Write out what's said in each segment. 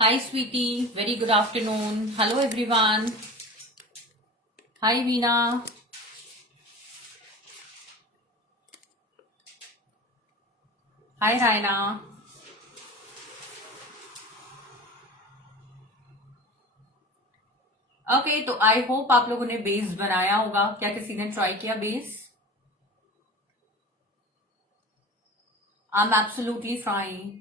Hi, sweetie. Very good afternoon. Hello, everyone. Hi, Veena. Hi, Raina. Okay तो I hope आप लोगों ने base बनाया होगा। क्या किसी ने ट्राई किया base? I am absolutely fine.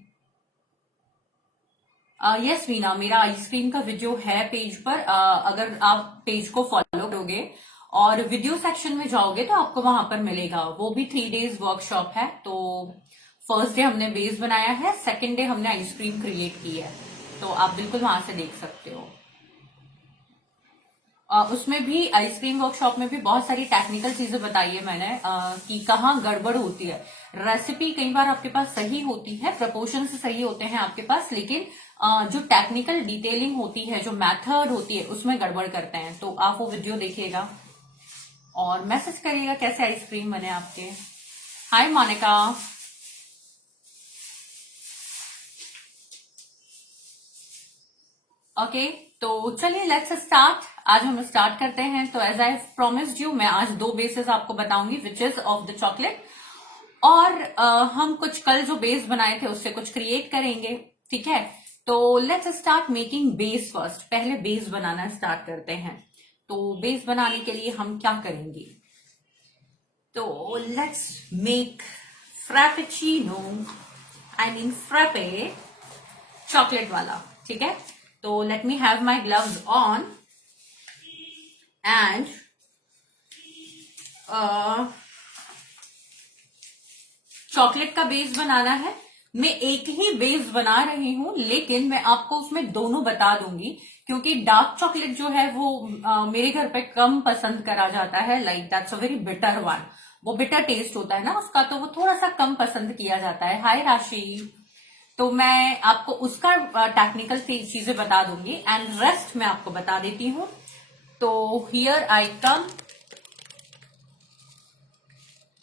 Yes Veena, मेरा आइसक्रीम का वीडियो है पेज पर। अगर आप पेज को फॉलो करोगे और वीडियो सेक्शन में जाओगे तो आपको वहां पर मिलेगा। वो भी 3 days वर्कशॉप है। तो फर्स्ट डे हमने बेस बनाया है, सेकेंड डे हमने आइसक्रीम क्रिएट की है। तो आप बिल्कुल वहां से देख सकते हो। उसमें भी आइसक्रीम वर्कशॉप में भी बहुत सारी टेक्निकल चीजें बताई है मैंने, कि कहाँ गड़बड़ होती है। रेसिपी कई बार आपके पास सही होती है, प्रपोर्शन से सही होते हैं आपके पास, लेकिन जो टेक्निकल डिटेलिंग होती है, जो मेथड होती है, उसमें गड़बड़ करते हैं। तो आप वो वीडियो देखिएगा और मैसेज करिएगा कैसे आइसक्रीम बने आपके। हाय मोनिका। ओके तो चलिए लेट्स स्टार्ट। आज हम स्टार्ट करते हैं। तो एज आई प्रोमिस्ड यू, मैं आज 2 बेसेस आपको बताऊंगी which is of the chocolate. और हम कुछ कल जो बेस बनाए थे उससे कुछ क्रिएट करेंगे। ठीक है, तो let's start making base first. पहले बेस बनाना स्टार्ट करते हैं। तो बेस बनाने के लिए हम क्या करेंगे? तो let's make Frappuccino, I mean frappe chocolate वाला। ठीक है, तो let me have my gloves on and chocolate का बेस बनाना है। मैं एक ही बेस बना रही हूं, लेकिन मैं आपको उसमें दोनों बता दूंगी, क्योंकि डार्क चॉकलेट जो है वो मेरे घर पे कम पसंद करा जाता है। Like that's a very bitter one. वो बिटर टेस्ट होता है ना उसका, तो वो थोड़ा सा कम पसंद किया जाता है। हाय राशि। तो मैं आपको उसका टेक्निकल चीजें बता दूंगी एंड रेस्ट मैं आपको बता देती हूं। तो हियर आई कम।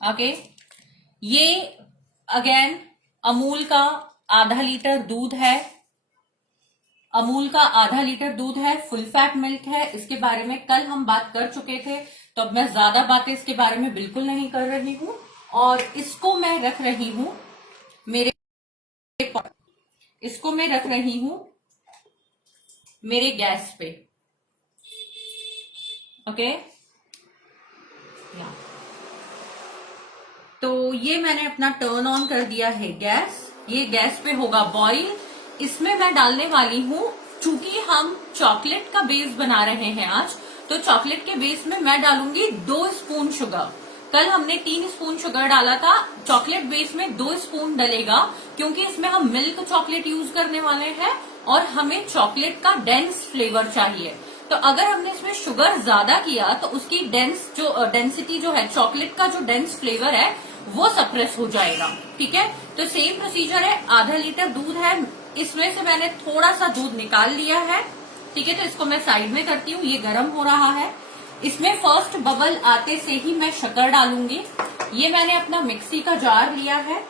ओके, ये अगेन अमूल का आधा लीटर दूध है। अमूल का आधा लीटर दूध है, फुल फैट मिल्क है। इसके बारे में कल हम बात कर चुके थे, तो अब मैं ज्यादा बातें इसके बारे में बिल्कुल नहीं कर रही हूं। और इसको मैं रख रही हूं मेरे इसको मैं रख रही हूं मेरे गैस पे। ओके, तो ये मैंने अपना टर्न ऑन कर दिया है गैस। ये गैस पे होगा बॉईल। इसमें मैं डालने वाली हूँ, चूंकि हम चॉकलेट का बेस बना रहे हैं आज, तो चॉकलेट के बेस में मैं डालूंगी 2 स्पून शुगर। कल हमने 3 स्पून शुगर डाला था, चॉकलेट बेस में 2 स्पून डलेगा, क्योंकि इसमें हम मिल्क चॉकलेट यूज करने वाले हैं और हमें चॉकलेट का डेंस फ्लेवर चाहिए। तो अगर हमने इसमें शुगर ज्यादा किया तो उसकी डेंसिटी जो है, चॉकलेट का जो डेंस फ्लेवर है वो सप्रेस हो जाएगा। ठीक है, तो सेम प्रोसीजर है। आधा लीटर दूध है, इसमें से मैंने थोड़ा सा दूध निकाल लिया है। ठीक है, तो इसको मैं साइड में करती हूँ। ये गर्म हो रहा है। इसमें फर्स्ट बबल आते से ही मैं शक्कर डालूंगी। ये मैंने अपना मिक्सी का जार लिया है।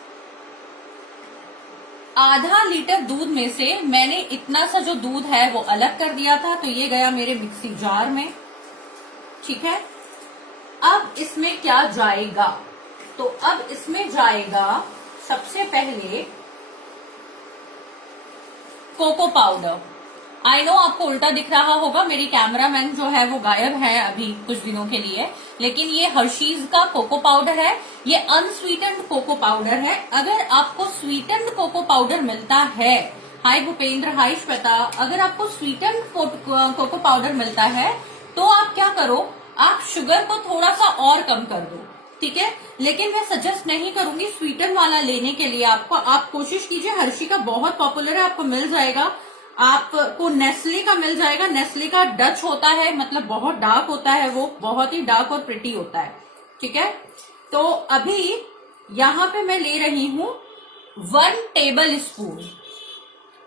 आधा लीटर दूध में से मैंने इतना सा जो दूध है वो अलग कर दिया था, तो ये गया मेरे मिक्सी जार में। ठीक है, अब इसमें क्या जाएगा? तो अब इसमें जाएगा सबसे पहले कोको पाउडर। आई नो आपको उल्टा दिख रहा होगा, मेरी कैमरामैन जो है वो गायब है अभी कुछ दिनों के लिए, लेकिन ये हर्शीज का कोको पाउडर है। ये अनस्वीटेंड कोको पाउडर है। अगर आपको स्वीटेंड कोको पाउडर मिलता है, हाय भूपेंद्र, हाय श्वेता, अगर आपको स्वीटेंड कोको पाउडर मिलता है तो आप क्या करो, आप शुगर को थोड़ा सा और कम कर दो। ठीक है, लेकिन मैं सजेस्ट नहीं करूंगी स्वीटन वाला लेने के लिए। आपको आप कोशिश कीजिए, हर्षी का बहुत पॉपुलर है, आपको मिल जाएगा। आपको नेस्ले का मिल जाएगा। नेस्ले का डच होता है, मतलब बहुत डार्क होता है, वो बहुत ही डार्क और प्रिटी होता है। ठीक है, तो अभी यहां पे मैं ले रही हूं 1 tablespoon.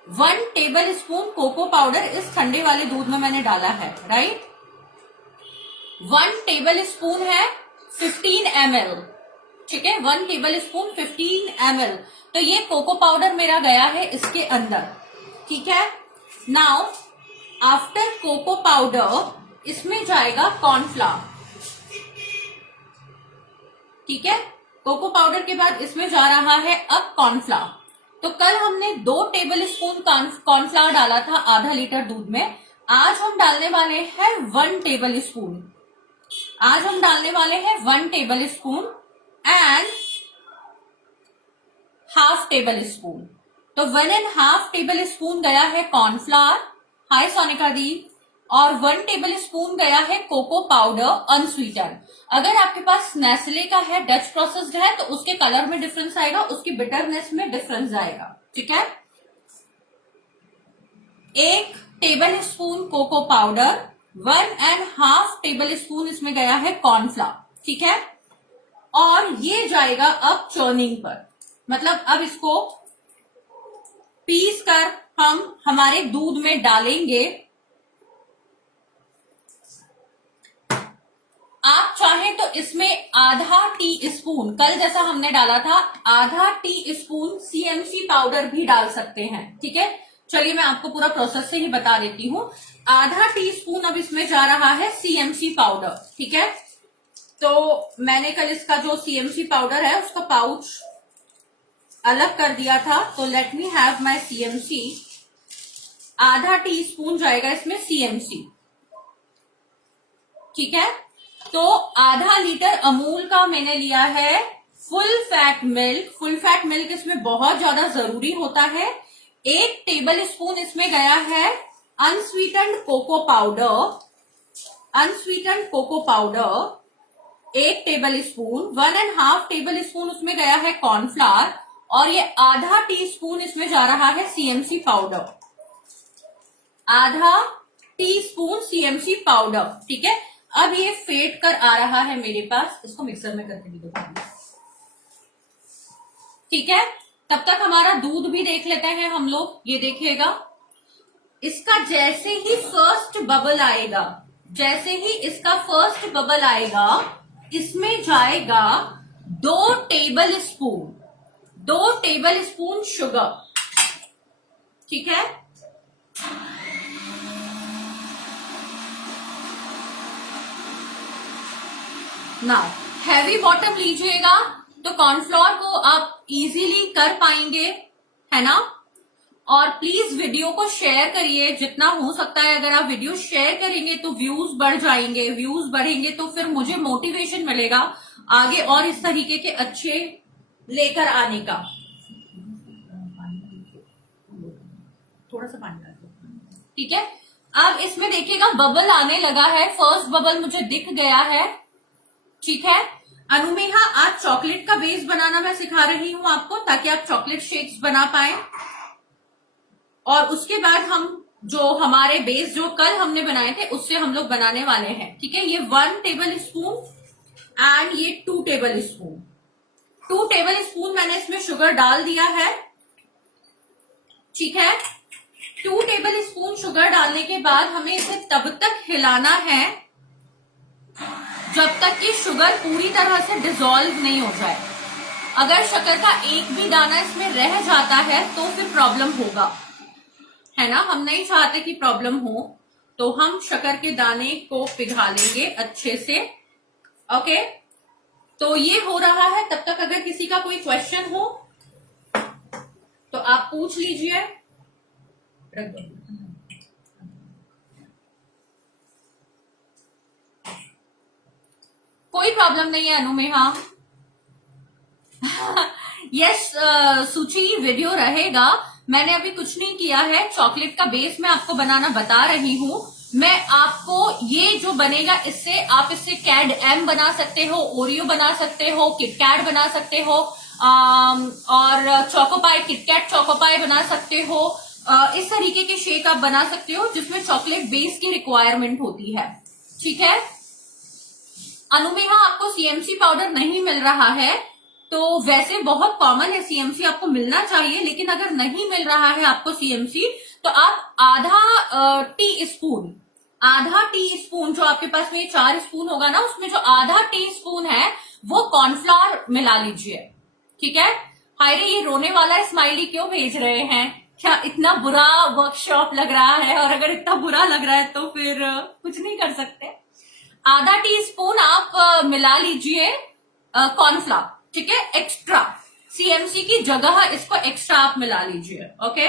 1 tablespoon cocoa powder इस ठंडे वाले दूध में मैंने डाला है। राइट, 1 टेबल स्पून है 15 ml। ठीक है, 1 टेबल स्पून 15 ml। तो ये कोको पाउडर मेरा गया है इसके अंदर। ठीक है, नाउ आफ्टर कोको पाउडर इसमें जाएगा कॉर्नफ्लावर, ठीक है। कोको पाउडर के बाद इसमें जा रहा है अब कॉर्नफ्लावर। तो कल हमने 2 टेबल स्पून कॉर्नफ्लावर डाला था आधा लीटर दूध में, आज हम डालने वाले हैं 1 टेबल स्पून। आज हम डालने वाले हैं 1 table spoon and half table spoon. तो 1.5 टेबल स्पून गया है कॉर्नफ्लावर, हाय सोनिका दी, और 1 टेबल स्पून गया है कोको पाउडर अनस्वीटेंड। अगर आपके पास नेस्ले का है, डच प्रोसेस्ड है, तो उसके कलर में डिफरेंस आएगा, उसकी बिटरनेस में डिफरेंस आएगा, ठीक है। 1 tablespoon cocoa powder, 1.5 tablespoon इसमें गया है कॉर्नफ्लावर, ठीक है। और ये जाएगा अब चर्निंग पर, मतलब अब इसको पीस कर हम हमारे दूध में डालेंगे। आप चाहें तो इसमें आधा टी स्पून, कल जैसा हमने डाला था, आधा टी स्पून सीएमसी पाउडर भी डाल सकते हैं, ठीक है। चलिए मैं आपको पूरा प्रोसेस से ही बता देती हूँ। आधा टी स्पून अब इसमें जा रहा है सीएमसी पाउडर, ठीक है। तो मैंने कल इसका जो सीएमसी पाउडर है उसका पाउच अलग कर दिया था, तो let me have my CMC. आधा टी स्पून जाएगा इसमें सीएमसी, ठीक है। तो आधा लीटर अमूल का मैंने लिया है full fat milk. Full fat milk इसमें बहुत ज्यादा जरूरी होता है। 1 टेबल स्पून इसमें गया है unsweetened cocoa powder, unsweetened cocoa powder 1 tablespoon. 1.5 tablespoon उसमें गया है कॉर्नफ्लावर, और ये आधा टी स्पून इसमें जा रहा है सीएमसी पाउडर, आधा टी स्पून सीएमसी पाउडर, ठीक है। अब ये फेट कर आ रहा है मेरे पास, इसको मिक्सर में करके भी दो, ठीक है। तब तक हमारा दूध भी देख लेते हैं हम लोग। ये देखिएगा, इसका जैसे ही फर्स्ट बबल आएगा, जैसे ही इसका फर्स्ट बबल आएगा, इसमें जाएगा 2 table spoon, 2 table spoon sugar, ठीक है। ना हैवी बॉटम लीजिएगा तो कॉर्नफ्लोर को आप इजीली कर पाएंगे, है ना। और प्लीज वीडियो को शेयर करिए जितना हो सकता है। अगर आप वीडियो शेयर करेंगे तो व्यूज बढ़ जाएंगे, व्यूज बढ़ेंगे तो फिर मुझे मोटिवेशन मिलेगा आगे और इस तरीके के अच्छे लेकर आने का। थोड़ा सा पानी डाल दो, ठीक है। अब इसमें देखिएगा बबल आने लगा है, फर्स्ट बबल मुझे दिख गया है, ठीक है। अनुमेहा, आज चॉकलेट का बेस बनाना मैं सिखा रही हूं आपको, ताकि आप चॉकलेट शेक्स बना पाए। और उसके बाद हम जो हमारे बेस जो कल हमने बनाए थे उससे हम लोग बनाने वाले हैं, ठीक है। ये 1 टेबल स्पून एंड ये 2 टेबल स्पून, 2 टेबल स्पून मैंने इसमें शुगर डाल दिया है, ठीक है। 2 टेबल स्पून शुगर डालने के बाद हमें इसे तब तक हिलाना है जब तक कि शुगर पूरी तरह से डिसॉल्व नहीं हो जाए। अगर शक्कर का एक भी दाना इसमें रह जाता है तो फिर प्रॉब्लम होगा, है ना। हम नहीं चाहते कि प्रॉब्लम हो, तो हम शक्कर के दाने को पिघालेंगे अच्छे से, ओके। तो ये हो रहा है, तब तक अगर किसी का कोई क्वेश्चन हो तो आप पूछ लीजिए। रख दो। कोई प्रॉब्लम नहीं है अनुमेहा। यस सुची, वीडियो रहेगा। मैंने अभी कुछ नहीं किया है, चॉकलेट का बेस मैं आपको बनाना बता रही हूँ। मैं आपको ये जो बनेगा इससे आप इससे कैड एम बना सकते हो, ओरियो बना सकते हो, किटकैट बना सकते हो, और चोकोपाई, किटकैट चोकोपाई बना सकते हो। इस तरीके के शेक आप बना सकते हो जिसमें चॉकलेट बेस की रिक्वायरमेंट होती है, ठीक है। अनुमेहा, आपको सीएमसी पाउडर नहीं मिल रहा है तो वैसे बहुत कॉमन है, सीएमसी आपको मिलना चाहिए, लेकिन अगर नहीं मिल रहा है आपको सीएमसी तो आप आधा टी स्पून जो आपके पास में 4 स्पून होगा ना, उसमें जो आधा टी स्पून है वो कॉर्नफ्लावर मिला लीजिए, ठीक है। हायरे, ये रोने वाला स्माइली क्यों भेज रहे हैं? क्या इतना बुरा वर्कशॉप लग रहा है? और अगर इतना बुरा लग रहा है तो फिर कुछ नहीं कर सकते। आधा टीस्पून आप मिला लीजिए कॉर्नफ्लावर, ठीक है, एक्स्ट्रा, सीएमसी की जगह इसको एक्स्ट्रा आप मिला लीजिए। ओके,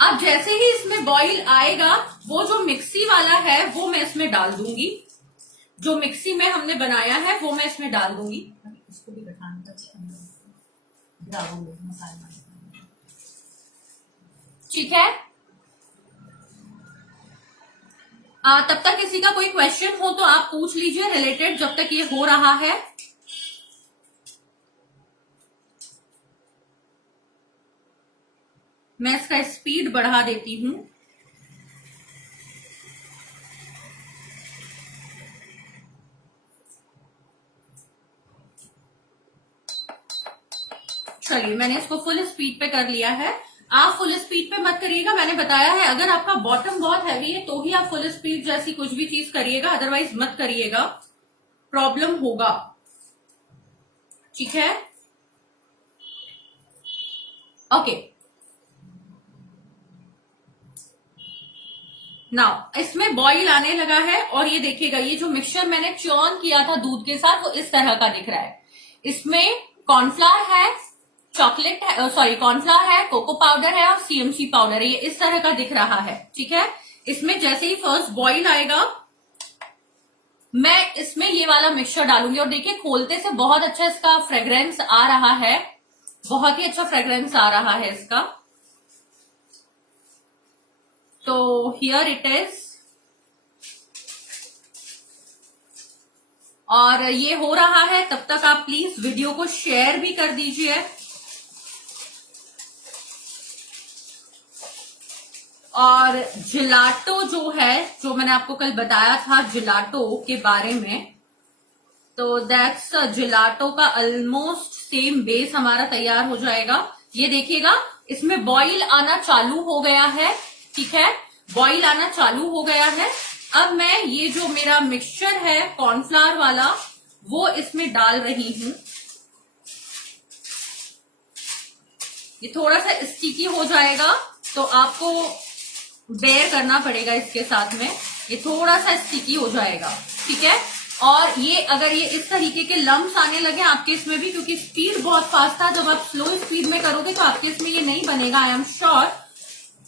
अब जैसे ही इसमें बॉईल आएगा, वो जो मिक्सी वाला है वो मैं इसमें डाल दूंगी, जो मिक्सी में हमने बनाया है वो मैं इसमें डाल दूंगी। इसको भी बैठाने का, ठीक है। तब तक किसी का कोई क्वेश्चन हो तो आप पूछ लीजिए रिलेटेड, जब तक ये हो रहा है। मैं इसका स्पीड बढ़ा देती हूं। चलिए, मैंने इसको फुल स्पीड पे कर लिया है। आप फुल स्पीड पे मत करिएगा, मैंने बताया है अगर आपका बॉटम बहुत हैवी है तो ही आप फुल स्पीड जैसी कुछ भी चीज करिएगा, अदरवाइज मत करिएगा, प्रॉब्लम होगा, ठीक है। ओके, नाउ इसमें बॉईल आने लगा है और ये देखिएगा, ये जो मिक्सचर मैंने चॉन किया था दूध के साथ वो इस तरह का दिख रहा है। इसमें कॉर्नफ्लावर है, चॉकलेट है, सॉरी कॉर्नफ्लावर है, कोको पाउडर है और सीएमसी पाउडर है, ये इस तरह का दिख रहा है, ठीक है। इसमें जैसे ही फर्स्ट बॉईल आएगा मैं इसमें ये वाला मिक्सचर डालूंगी और देखिए खोलते से बहुत अच्छा इसका फ्रेग्रेंस आ रहा है, बहुत ही अच्छा फ्रेग्रेंस आ रहा है इसका। तो हियर इट इज, और ये हो रहा है, तब तक आप प्लीज वीडियो को शेयर भी कर दीजिए। और जिलाटो जो है, जो मैंने आपको कल बताया था जिलाटो के बारे में, तो दैट्स जिलाटो का ऑलमोस्ट सेम बेस हमारा तैयार हो जाएगा। ये देखिएगा इसमें बॉईल आना चालू हो गया है, ठीक है, बॉईल आना चालू हो गया है। अब मैं ये जो मेरा मिक्सचर है कॉर्नफ्लावर वाला वो इसमें डाल रही हूं। ये थोड़ा सा स्टिकी हो जाएगा तो आपको बेयर करना पड़ेगा इसके साथ में, ये थोड़ा सा स्टिकी हो जाएगा, ठीक है। और ये अगर ये इस तरीके के लम्स आने लगे आपके इसमें भी, क्योंकि स्पीड बहुत फास्ट था, जब आप स्लो स्पीड में करोगे तो आपके इसमें ये नहीं बनेगा, आई एम श्योर।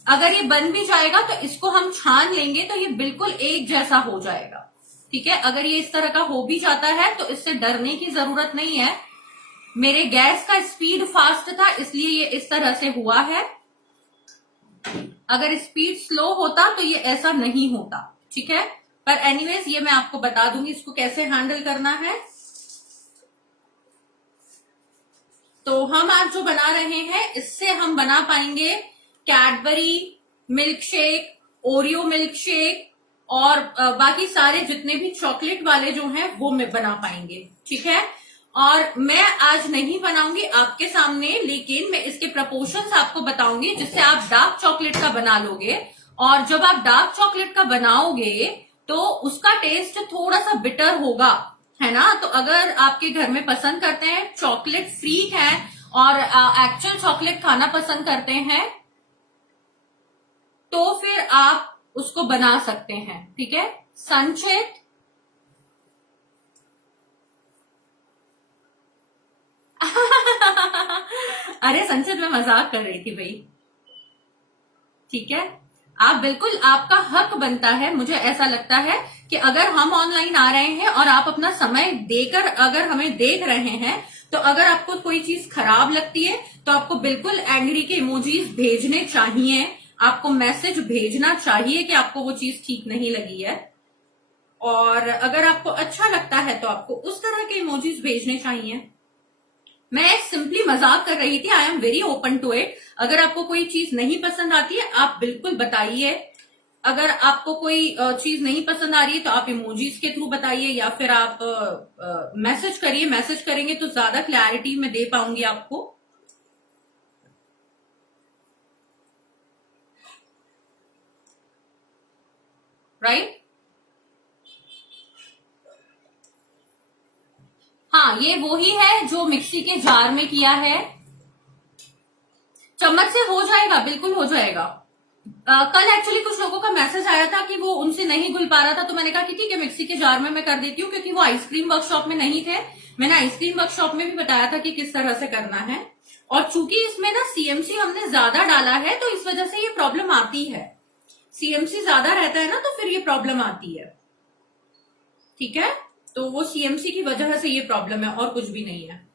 अगर ये बन भी जाएगा तो इसको हम छान लेंगे तो ये बिल्कुल एक जैसा हो जाएगा, ठीक है। अगर ये इस तरह का हो भी जाता है तो इससे डरने की जरूरत नहीं है। मेरे गैस का स्पीड फास्ट था इसलिए ये इस तरह से हुआ है, अगर स्पीड स्लो होता तो ये ऐसा नहीं होता, ठीक है। पर एनीवेज ये मैं आपको बता दूंगी इसको कैसे हैंडल करना है। तो हम आज जो बना रहे हैं इससे हम बना पाएंगे Cadbury milk shake, Oreo milk shake और बाकी सारे जितने भी चॉकलेट वाले जो हैं वो मैं बना पाएंगे, ठीक है। और मैं आज नहीं बनाऊंगी आपके सामने, लेकिन मैं इसके प्रपोर्शंस आपको बताऊंगी जिससे आप डार्क चॉकलेट का बना लोगे। और जब आप डार्क चॉकलेट का बनाओगे तो उसका टेस्ट थोड़ा सा बिटर होगा, है ना। तो अगर आपके घर में पसंद करते हैं, चॉकलेट फ्रीक हैं और एक्चुअल चॉकलेट खाना पसंद करते हैं, तो फिर आप उसको बना सकते हैं, ठीक है। संचित, अरे संचित मैं मजाक कर रही थी भाई, ठीक है। आप बिल्कुल, आपका हक बनता है, मुझे ऐसा लगता है कि अगर हम ऑनलाइन आ रहे हैं और आप अपना समय देकर अगर हमें देख रहे हैं, तो अगर आपको कोई चीज खराब लगती है तो आपको बिल्कुल एंग्री के इमोजीज भेजने चाहिए, आपको मैसेज भेजना चाहिए कि आपको वो चीज ठीक नहीं लगी है। और अगर आपको अच्छा लगता है तो आपको उस तरह के इमोजीज भेजने चाहिए। मैं सिंपली मजाक कर रही थी, I am very open to it. अगर आपको कोई चीज नहीं पसंद आती है आप बिल्कुल बताइए, अगर आपको कोई चीज नहीं पसंद आ रही है तो आप इमोजीज के थ्रू बताइए या फिर आप मैसेज करिए, मैसेज करेंगे तो ज्यादा क्लैरिटी में दे पाऊंगी आपको। राइट, हाँ, ये वो ही है जो मिक्सी के जार में किया है। चम्मच से हो जाएगा, बिल्कुल हो जाएगा। कल एक्चुअली कुछ लोगों का मैसेज आया था कि वो उनसे नहीं घुल पा रहा था, तो मैंने कहा कि ठीक है मिक्सी के जार में मैं कर देती हूँ, क्योंकि वो आइसक्रीम वर्कशॉप में नहीं थे। मैंने आइसक्रीम वर्कशॉप में भी बताया था कि किस तरह से करना है, और चूंकि इसमें ना सीएमसी हमने ज्यादा डाला है तो इस वजह से ये प्रॉब्लम आती है। सीएमसी ज्यादा रहता है ना तो फिर ये प्रॉब्लम आती है, ठीक है। तो वो सीएमसी की वजह से ये प्रॉब्लम है और कुछ भी नहीं है।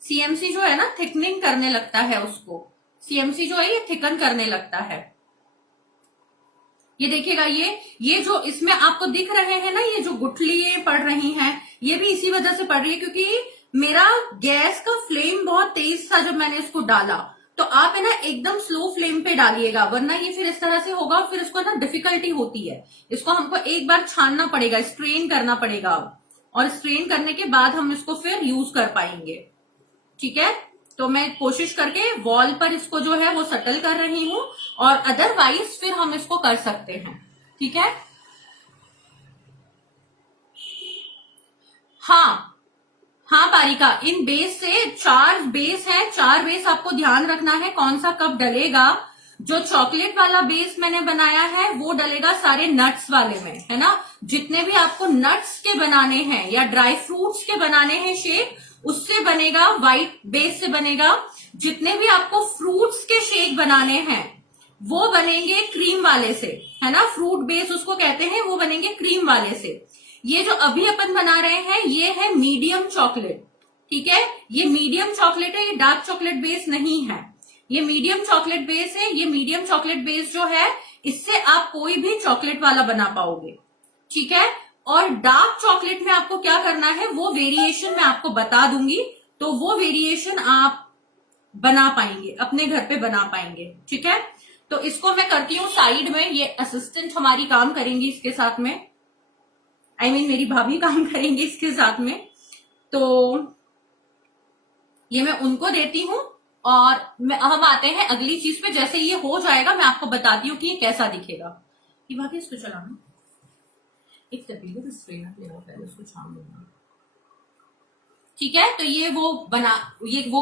सीएमसी जो है ना थिकनिंग करने लगता है उसको, सीएमसी जो है ये थिकन करने लगता है। ये देखिएगा, ये जो इसमें आपको दिख रहे हैं ना, ये जो गुठली पड़ रही हैं, ये भी इसी वजह से पड़ रही है क्योंकि मेरा गैस का फ्लेम बहुत तेज था जब मैंने इसको डाला। तो आप है ना एकदम स्लो फ्लेम पे डालिएगा, वरना ये फिर इस तरह से होगा, फिर इसको ना डिफिकल्टी होती है। इसको हमको एक बार छानना पड़ेगा, स्ट्रेन करना पड़ेगा, और स्ट्रेन करने के बाद हम इसको फिर यूज कर पाएंगे, ठीक है। तो मैं कोशिश करके वॉल पर इसको जो है वो सेटल कर रही हूं, और अदरवाइज फिर हम इसको कर सकते हैं, ठीक है। हाँ पारिका, इन बेस से 4 बेस है, 4 बेस आपको ध्यान रखना है कौन सा कब डलेगा। जो चॉकलेट वाला बेस मैंने बनाया है वो डलेगा सारे नट्स वाले में, है ना। जितने भी आपको नट्स के बनाने हैं या ड्राई फ्रूट्स के बनाने हैं शेक, उससे बनेगा, व्हाइट बेस से बनेगा। जितने भी आपको फ्रूट्स के शेक बनाने हैं वो बनेंगे क्रीम वाले से, है ना। फ्रूट बेस उसको कहते हैं, वो बनेंगे क्रीम वाले से। ये जो अभी अपन बना रहे हैं ये है मीडियम चॉकलेट, ठीक है। ये मीडियम चॉकलेट है, ये डार्क चॉकलेट बेस नहीं है, ये मीडियम चॉकलेट बेस है। ये मीडियम चॉकलेट बेस जो है इससे आप कोई भी चॉकलेट वाला बना पाओगे, ठीक है। और डार्क चॉकलेट में आपको क्या करना है वो वेरिएशन मैं आपको बता दूंगी, तो वो वेरिएशन आप बना पाएंगे, अपने घर पे बना पाएंगे, ठीक है। तो इसको मैं करती हूँ साइड में, ये असिस्टेंट हमारी काम करेंगी इसके साथ में, I mean, मेरी भाभी काम करेंगे इसके साथ में। तो ये मैं उनको देती हूँ, और हम आते हैं अगली चीज पे। जैसे ये हो जाएगा मैं आपको बताती हूँ कि ये कैसा दिखेगा। ये भाभी इसको चलाना, एक तपीले तो स्ट्रेनर लेना, पहले उसको छान लेना, ठीक है। तो ये वो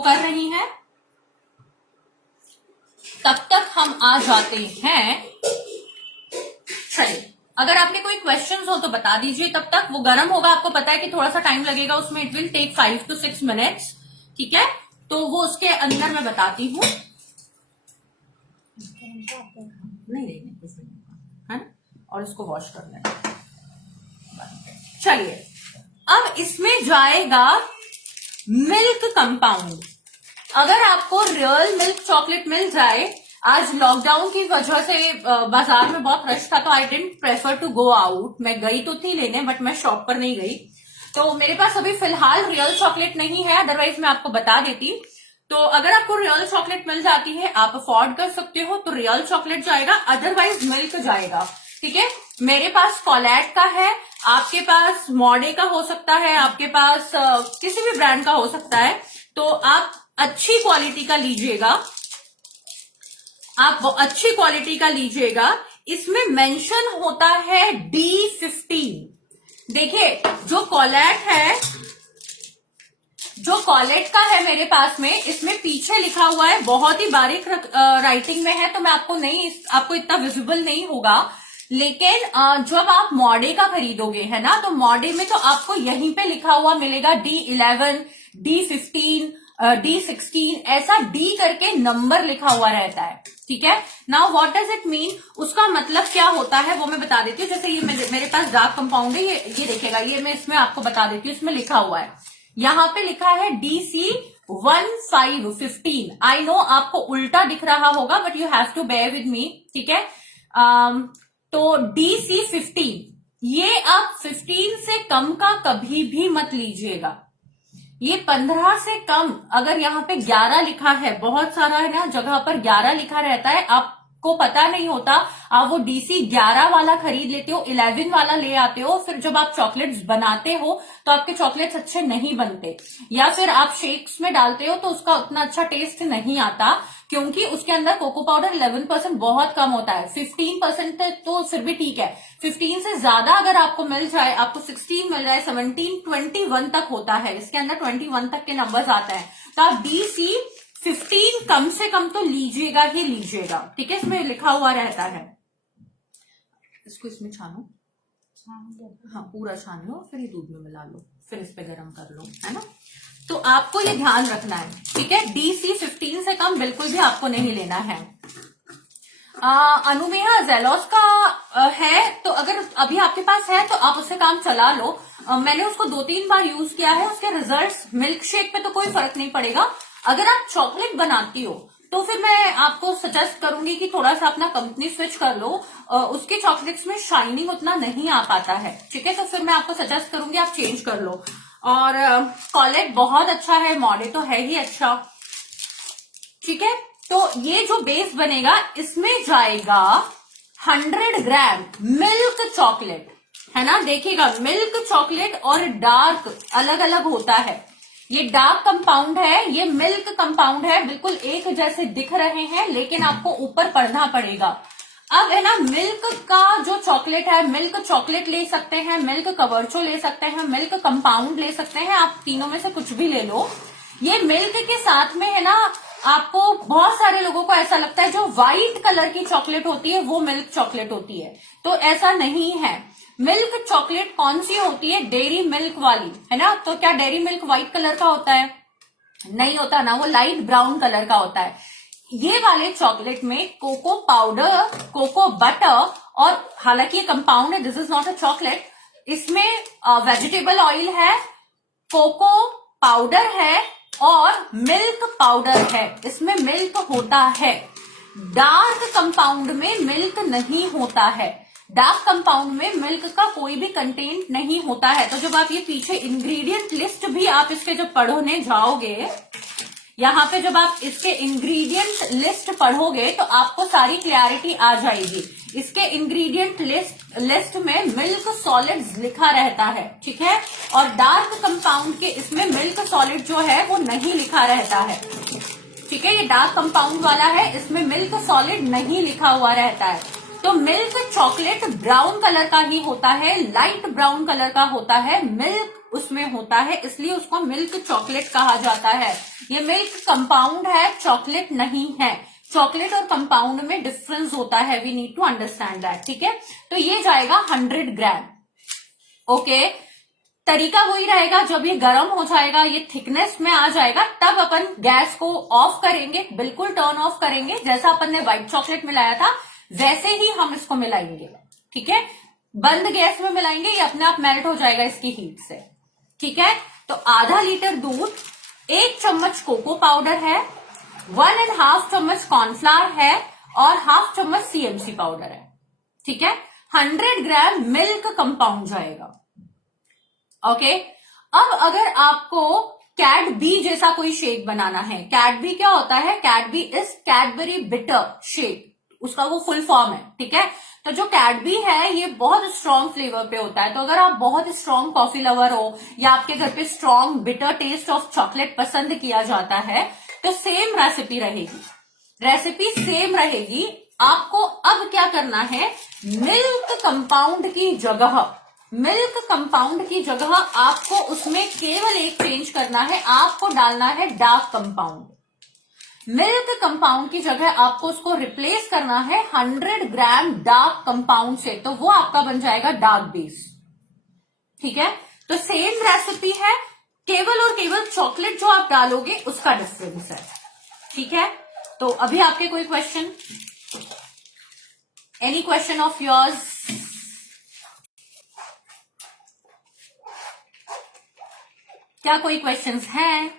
कर रही हैं, तब तक हम आ जाते हैं। चलिए, अगर आपने कोई क्वेश्चंस हो तो बता दीजिए, तब तक वो गर्म होगा। आपको पता है कि थोड़ा सा टाइम लगेगा उसमें, it will take 5 to 6 minutes, ठीक है। तो वो उसके अंदर मैं बताती हूँ। नहीं कुछ नहीं, है ना। और इसको वॉश कर लेना। चलिए, अब इसमें जाएगा मिल्क कंपाउंड। अगर आपको रियल मिल्क चॉकलेट मिल जाए, आज लॉकडाउन की वजह से बाजार में बहुत रश था, तो I didn't prefer to go out. मैं गई तो थी लेने, बट मैं शॉप पर नहीं गई, तो मेरे पास अभी फिलहाल रियल चॉकलेट नहीं है, अदरवाइज मैं आपको बता देती। तो अगर आपको रियल चॉकलेट मिल जाती है, आप अफोर्ड कर सकते हो, तो रियल चॉकलेट जाएगा, अदरवाइज मिल्क जाएगा, ठीक है। मेरे पास कॉलेट का है, आपके पास मॉडे का हो सकता है, आपके पास किसी भी ब्रांड का हो सकता है। तो आप अच्छी क्वालिटी का लीजिएगा, आप अच्छी क्वालिटी का लीजिएगा। इसमें मेंशन होता है D15। देखिए, जो कॉलेट का है मेरे पास में, इसमें पीछे लिखा हुआ है, बहुत ही बारीक राइटिंग में है, तो मैं आपको इतना विजिबल नहीं होगा। लेकिन जब आप मॉडे का खरीदोगे, है ना, तो मॉडे में तो आपको यहीं पे लिखा हुआ मिलेगा D11, D15, D16, ऐसा D करके नंबर लिखा हुआ रहता है, ठीक है। Now what does it mean, उसका मतलब क्या होता है वो मैं बता देती हूँ। जैसे ये मेरे पास डार्क कंपाउंड है, ये देखिएगा, ये मैं इसमें आपको बता देती हूँ। इसमें लिखा हुआ है, यहाँ पे लिखा है DC1515। आई नो आपको उल्टा दिख रहा होगा, but you have to bear with me, ठीक है। तो DC15, ये आप 15 से कम का कभी भी मत लीजिएगा। ये 15 से कम, अगर यहाँ पे 11 लिखा है, बहुत सारा है ना जगह पर 11 लिखा रहता है, आपको पता नहीं होता, आप वो DC 11 वाला खरीद लेते हो, 11 वाला ले आते हो, फिर जब आप चॉकलेट्स बनाते हो तो आपके चॉकलेट्स अच्छे नहीं बनते, या फिर आप शेक्स में डालते हो तो उसका उतना अच्छा टेस्ट नहीं आता, क्योंकि उसके अंदर कोको पाउडर 11% बहुत कम होता है। 15% तो फिर भी ठीक है, 15 से ज्यादा अगर आपको मिल जाए, आपको 16 मिल जाए, 17, 21 तक होता है, इसके अंदर 21 तक के नंबर्स आते हैं। तो आप DC 15 कम से कम तो लीजिएगा ही लीजिएगा, ठीक है, इसमें लिखा हुआ रहता है। इसको इसमें छानो, हाँ पूरा छान लो, फिर ये दूध में मिला लो, फिर इस पे गर्म कर लो, है ना। तो आपको ये ध्यान रखना है, ठीक है। DC 15 से कम बिल्कुल भी आपको नहीं लेना है। अनुमेहा जेलॉस का है, तो अगर अभी आपके पास है तो आप उससे काम चला लो। मैंने उसको 2-3 बार यूज किया है, उसके रिजल्ट्स मिल्क शेक पे तो कोई फर्क नहीं पड़ेगा। अगर आप चॉकलेट बनाती हो तो फिर मैं आपको सजेस्ट करूंगी कि थोड़ा सा अपना कंपनी स्विच कर लो। उसके चॉकलेट्स में शाइनिंग उतना नहीं आ पाता है, ठीक है, तो फिर मैं आपको सजेस्ट करूंगी आप चेंज कर लो। और कॉलेट बहुत अच्छा है, मॉडे तो है ही अच्छा, ठीक है। तो ये जो बेस बनेगा इसमें जाएगा 100 ग्राम मिल्क चॉकलेट, है ना। देखिएगा मिल्क चॉकलेट और डार्क अलग अलग होता है। ये डार्क कंपाउंड है, ये मिल्क कंपाउंड है, बिल्कुल एक जैसे दिख रहे हैं लेकिन आपको ऊपर पढ़ना पड़ेगा। अब है ना, मिल्क का जो चॉकलेट है, मिल्क चॉकलेट ले सकते हैं, मिल्क कवर्चो ले सकते हैं, मिल्क कंपाउंड ले सकते हैं, आप तीनों में से कुछ भी ले लो। ये मिल्क के साथ में है ना, आपको बहुत सारे लोगों को ऐसा लगता है जो व्हाइट कलर की चॉकलेट होती है वो मिल्क चॉकलेट होती है, तो ऐसा नहीं है। मिल्क चॉकलेट कौन सी होती है? डेयरी मिल्क वाली, है ना। तो क्या डेयरी मिल्क व्हाइट कलर का होता है? नहीं होता ना, वो लाइट ब्राउन कलर का होता है। ये वाले चॉकलेट में कोको पाउडर, कोको बटर, और हालांकि ये कंपाउंड है, this is not a chocolate, इसमें वेजिटेबल ऑयल है, कोको पाउडर है और मिल्क पाउडर है, इसमें मिल्क होता है। डार्क कंपाउंड में मिल्क नहीं होता है, डार्क कंपाउंड में मिल्क का कोई भी कंटेंट नहीं होता है। तो जब आप ये पीछे इंग्रेडिएंट लिस्ट भी आप इसके जब पढ़ने जाओगे, यहाँ पे जब आप इसके इंग्रेडिएंट लिस्ट पढ़ोगे तो आपको सारी क्लैरिटी आ जाएगी। इसके इंग्रेडिएंट लिस्ट में मिल्क सॉलिड्स लिखा रहता है, ठीक है, और डार्क कंपाउंड के इसमें मिल्क सॉलिड जो है वो नहीं लिखा रहता है, ठीक है। ये डार्क कंपाउंड वाला है, इसमें मिल्क सॉलिड नहीं लिखा हुआ रहता है। तो मिल्क चॉकलेट ब्राउन कलर का ही होता है, लाइट ब्राउन कलर का होता है, मिल्क उसमें होता है, इसलिए उसको मिल्क चॉकलेट कहा जाता है। ये मिल्क कंपाउंड है, चॉकलेट नहीं है। चॉकलेट और कंपाउंड में डिफरेंस होता है, we need to understand that, ठीक है। तो ये जाएगा 100 ग्राम, ओके। तरीका वही रहेगा, जब ये गर्म हो जाएगा, ये थिकनेस में आ जाएगा, तब अपन गैस को ऑफ करेंगे, बिल्कुल टर्न ऑफ करेंगे। जैसा अपन ने व्हाइट चॉकलेट मिलाया था वैसे ही हम इसको मिलाएंगे, ठीक है। बंद गैस में मिलाएंगे, ये अपने आप मेल्ट हो जाएगा इसकी हीट से, ठीक है। तो आधा लीटर दूध, 1 चम्मच कोको पाउडर है, 1.5 चम्मच कॉर्नफ्लावर है और 1/2 चम्मच CMC पाउडर है, ठीक है। 100 ग्राम मिल्क कंपाउंड जाएगा, ओके। अब अगर आपको कैडबी जैसा कोई शेक बनाना है, कैडबी क्या होता है? कैडबी इज कैडबरी बिटर शेक, उसका वो फुल फॉर्म है, ठीक है। तो जो कैडबी है ये बहुत स्ट्रॉन्ग फ्लेवर पे होता है, तो अगर आप बहुत स्ट्रॉन्ग कॉफी लवर हो या आपके घर पे strong bitter taste of chocolate पसंद किया जाता है तो सेम रेसिपी रहेगी, रेसिपी सेम रहेगी। आपको अब क्या करना है, मिल्क कंपाउंड की जगह आपको उसमें केवल एक चेंज करना है, आपको डालना है डार्क कंपाउंड। मिल्क कंपाउंड की जगह आपको उसको रिप्लेस करना है 100 ग्राम डार्क कंपाउंड से, तो वो आपका बन जाएगा डार्क बेस, ठीक है। तो सेम रेसिपी है, केवल और केवल चॉकलेट जो आप डालोगे उसका डिफरेंस है, ठीक है। तो अभी आपके कोई question, any question of yours? क्या कोई क्वेश्चंस हैं?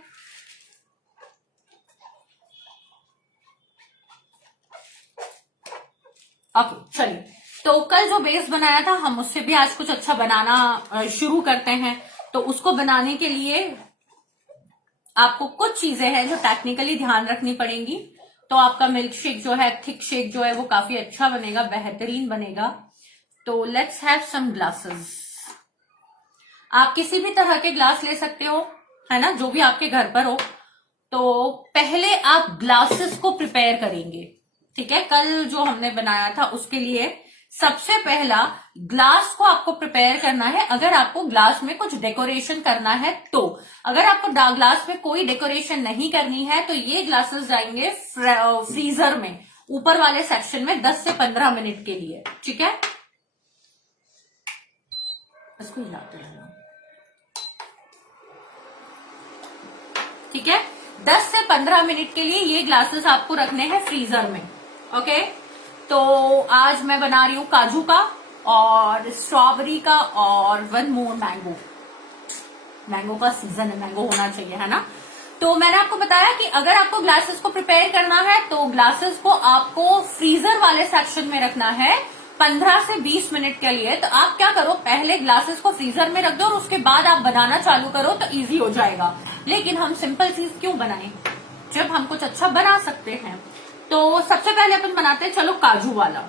ओके, चलिए। तो कल जो बेस बनाया था हम उससे भी आज कुछ अच्छा बनाना शुरू करते हैं। तो उसको बनाने के लिए आपको कुछ चीजें हैं जो टेक्निकली ध्यान रखनी पड़ेंगी। तो आपका मिल्क शेक जो है, थिक शेक जो है वो काफी अच्छा बनेगा, बेहतरीन बनेगा। तो लेट्स हैव सम ग्लासेस। आप किसी भी तरह के ग्लास ले सकते हो, है ना, जो भी आपके घर पर हो। तो पहले आप ग्लासेस को प्रिपेयर करेंगे, ठीक है। कल जो हमने बनाया था उसके लिए सबसे पहला ग्लास को आपको प्रिपेयर करना है। अगर आपको ग्लास में कुछ डेकोरेशन करना है तो, अगर आपको ग्लास में कोई डेकोरेशन नहीं करनी है तो ये ग्लासेस जाएंगे फ्रीजर में, ऊपर वाले सेक्शन में 10 से 15 मिनट के लिए। ठीक है, इसको हिलाते रहना। ठीक है, 10 से 15 मिनट के लिए ये ग्लासेस आपको रखने हैं फ्रीजर में। ओके, तो आज मैं बना रही हूं काजू का और स्ट्रॉबेरी का और वन मोर मैंगो। मैंगो का सीजन है, मैंगो होना चाहिए, है ना। तो मैंने आपको बताया कि अगर आपको ग्लासेस को प्रिपेयर करना है तो ग्लासेस को आपको फ्रीजर वाले सेक्शन में रखना है 15 से 20 मिनट के लिए। तो आप क्या करो, पहले ग्लासेस को फ्रीजर में रख दो और उसके बाद आप बनाना चालू करो तो इजी हो जाएगा। लेकिन हम सिंपल चीज क्यों बनाएं जब हम कुछ अच्छा बना सकते हैं। तो सबसे पहले अपन बनाते हैं, चलो काजू वाला।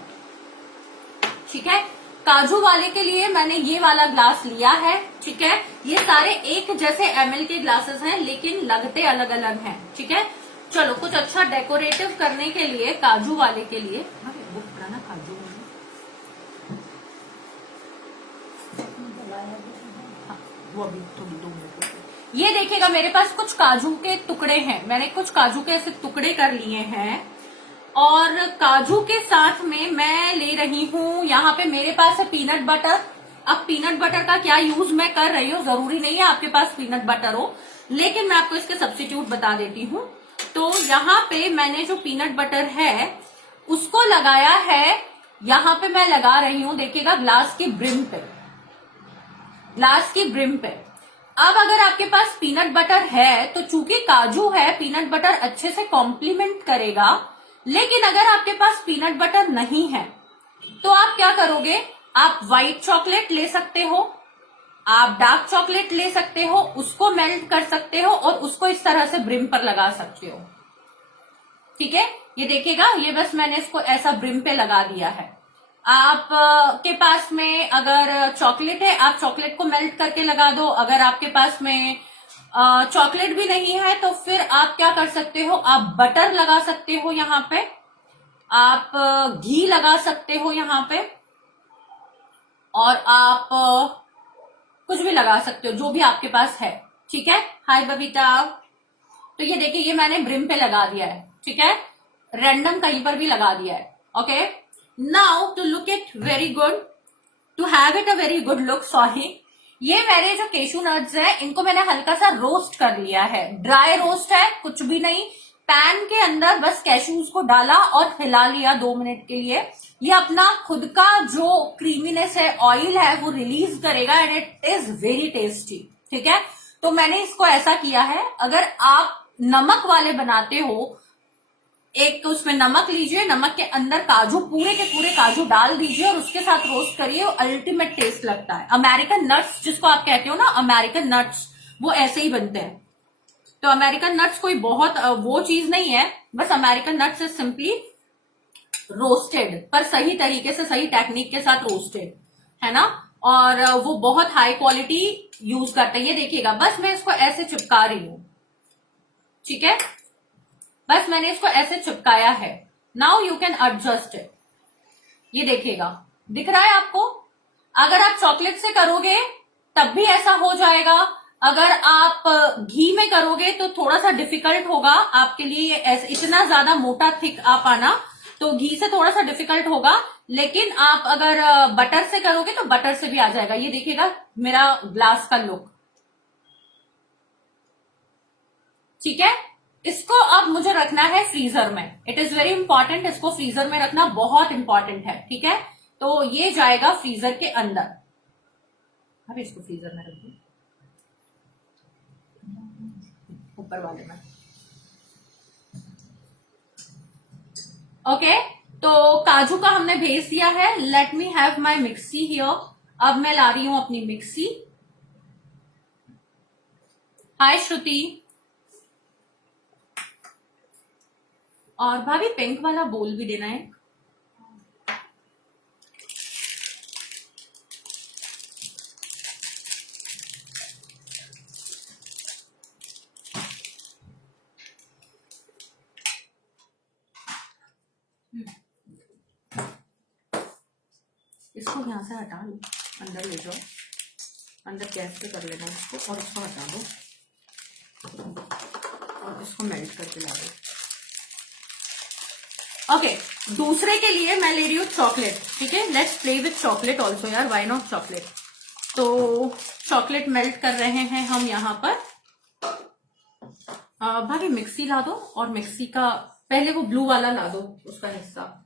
ठीक है, काजू वाले के लिए मैंने ये वाला ग्लास लिया है। ठीक है, ये सारे एक जैसे ml के ग्लासेस हैं लेकिन लगते अलग अलग हैं। ठीक है, चलो कुछ अच्छा डेकोरेटिव करने के लिए काजू वाले के लिए, वो पुराना काजू वो अभी थोड़ी 2 मिनट। ये देखिएगा मेरे पास कुछ काजू के टुकड़े हैं, मैंने कुछ काजू के ऐसे टुकड़े कर लिए हैं और काजू के साथ में मैं ले रही हूं, यहाँ पे मेरे पास है पीनट बटर। अब पीनट बटर का क्या यूज मैं कर रही हूँ, जरूरी नहीं है आपके पास पीनट बटर हो, लेकिन मैं आपको इसके सब्स्टिट्यूट बता देती हूँ। तो यहाँ पे मैंने जो पीनट बटर है उसको लगाया है, यहाँ पे मैं लगा रही हूँ, देखिएगा ग्लास की ब्रिम पे, ग्लास की ब्रिम पे। अब अगर आपके पास पीनट बटर है तो चूंकि काजू है, पीनट बटर अच्छे से कॉम्प्लीमेंट करेगा। लेकिन अगर आपके पास पीनट बटर नहीं है तो आप क्या करोगे, आप व्हाइट चॉकलेट ले सकते हो, आप डार्क चॉकलेट ले सकते हो, उसको मेल्ट कर सकते हो और उसको इस तरह से ब्रिम पर लगा सकते हो। ठीक है, ये देखिएगा, ये बस मैंने इसको ऐसा ब्रिम पे लगा दिया है। आप के पास में अगर चॉकलेट है, आप चॉकलेट को मेल्ट करके लगा दो। अगर आपके पास में चॉकलेट भी नहीं है तो फिर आप क्या कर सकते हो, आप बटर लगा सकते हो, यहाँ पे आप घी लगा सकते हो यहाँ पे, और आप कुछ भी लगा सकते हो जो भी आपके पास है। ठीक है, हाय बबीता। तो ये देखिए, ये मैंने ब्रिम पे लगा दिया है। ठीक है, रैंडम कहीं पर भी लगा दिया है। Okay, now to look it very good, to have it a very good look, sorry, ये मेरे जो केशू नट्स है इनको मैंने हल्का सा रोस्ट कर लिया है, ड्राई रोस्ट है, कुछ भी नहीं। पैन के अंदर बस कैशूज को डाला और हिला लिया 2 मिनट के लिए। ये अपना खुद का जो क्रीमीनेस है, ऑयल है, वो रिलीज करेगा and it is very tasty. ठीक है, तो मैंने इसको ऐसा किया है। अगर आप नमक वाले बनाते हो, एक तो उसमें नमक लीजिए, नमक के अंदर काजू, पूरे के पूरे काजू डाल दीजिए और उसके साथ रोस्ट करिए, अल्टीमेट टेस्ट लगता है। अमेरिकन नट्स जिसको आप कहते हो ना, अमेरिकन नट्स, वो ऐसे ही बनते हैं। तो अमेरिकन नट्स कोई बहुत वो चीज नहीं है, बस American nuts is simply roasted, पर सही तरीके से, सही टेक्निक के साथ रोस्टेड, है ना। और वो बहुत हाई क्वालिटी यूज करते हैं। ये देखिएगा, बस मैं इसको ऐसे चिपका रही हूं। ठीक है, बस मैंने इसको ऐसे चिपकाया है। Now you can adjust it. ये देखिएगा, दिख रहा है आपको। अगर आप चॉकलेट से करोगे तब भी ऐसा हो जाएगा, अगर आप घी में करोगे तो थोड़ा सा डिफिकल्ट होगा आपके लिए, ऐसे इतना ज्यादा मोटा थिक आ पाना, तो घी से थोड़ा सा डिफिकल्ट होगा। लेकिन आप अगर बटर से करोगे तो बटर से भी आ जाएगा। ये देखिएगा मेरा ग्लास का लुक। ठीक है, इसको अब मुझे रखना है फ्रीजर में। इट इज वेरी इंपॉर्टेंट, इसको फ्रीजर में रखना बहुत इंपॉर्टेंट है। ठीक है, तो ये जाएगा फ्रीजर के अंदर। अब इसको फ्रीजर में रख दू ऊपर वाले में। ओके, तो काजू का हमने भेज दिया है। Let me have my mixie here. अब मैं ला रही हूं अपनी मिक्सी। हाय श्रुति। और भाभी पिंक वाला बोल भी देना है। और यहाँ से हटा लो, अंदर ले जाओ, अंदर गैस पे कर लेना इसको और इसको हटा दो और इसको मेल्ट करके ला दो। ओके, दूसरे के लिए मैं ले रही हूँ चॉकलेट, ठीक है। Let's play with chocolate also यार, व्हाई नॉट चॉकलेट। तो चॉकलेट मेल्ट कर रहे हैं हम यहाँ पर। भाभी मिक्सी ला दो और मिक्सी का पहले वो ब्लू वाला ला दो, उसका हिस्सा।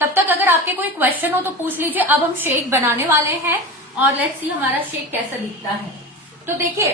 तब तक अगर आपके कोई क्वेश्चन हो तो पूछ लीजिए। अब हम शेक बनाने वाले हैं और लेट्स सी हमारा शेक कैसा दिखता है। तो देखिए,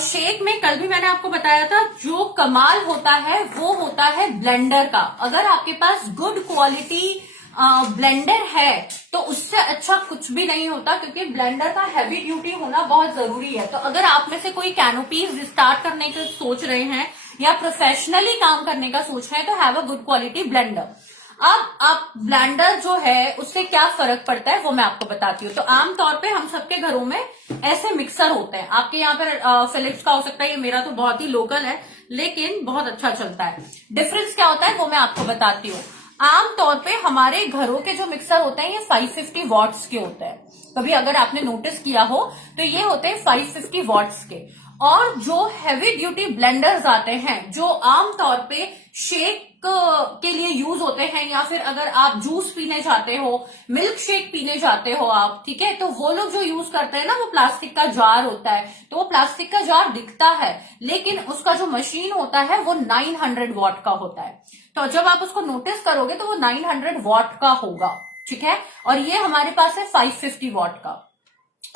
शेक में कल भी मैंने आपको बताया था, जो कमाल होता है वो होता है ब्लेंडर का। अगर आपके पास गुड क्वालिटी ब्लेंडर है तो उससे अच्छा कुछ भी नहीं होता, क्योंकि ब्लेंडर का हैवी ड्यूटी होना बहुत जरूरी है। तो अगर आप में से कोई कैनोपीज स्टार्ट करने का सोच रहे हैं या प्रोफेशनली काम करने का सोच रहे हैं तो have a good quality blender. अब आप ब्लेंडर जो है उससे क्या फर्क पड़ता है वो मैं आपको बताती हूँ। तो आमतौर पे हम सबके घरों में ऐसे मिक्सर होते हैं। आपके यहाँ पर फिलिप्स का हो सकता है, ये मेरा तो बहुत ही लोकल है लेकिन बहुत अच्छा चलता है। डिफरेंस क्या होता है वो मैं आपको बताती हूँ। आमतौर पे हमारे घरों के जो मिक्सर होते हैं ये 550 वॉट्स के होते हैं। कभी अगर आपने नोटिस किया हो तो ये होते हैं 550 वॉट्स के। और जो हैवी ड्यूटी ब्लेंडर्स आते हैं जो आमतौर पे शेक के लिए यूज होते हैं, या फिर अगर आप जूस पीने जाते हो, मिल्क शेक पीने जाते हो आप, ठीक है, तो वो लोग जो यूज करते हैं ना वो प्लास्टिक का जार होता है। तो वो प्लास्टिक का जार दिखता है लेकिन उसका जो मशीन होता है वो 900 वॉट का होता है। तो जब आप उसको नोटिस करोगे तो वो 900 वॉट का होगा, ठीक है। और ये हमारे पास है 550 वॉट का।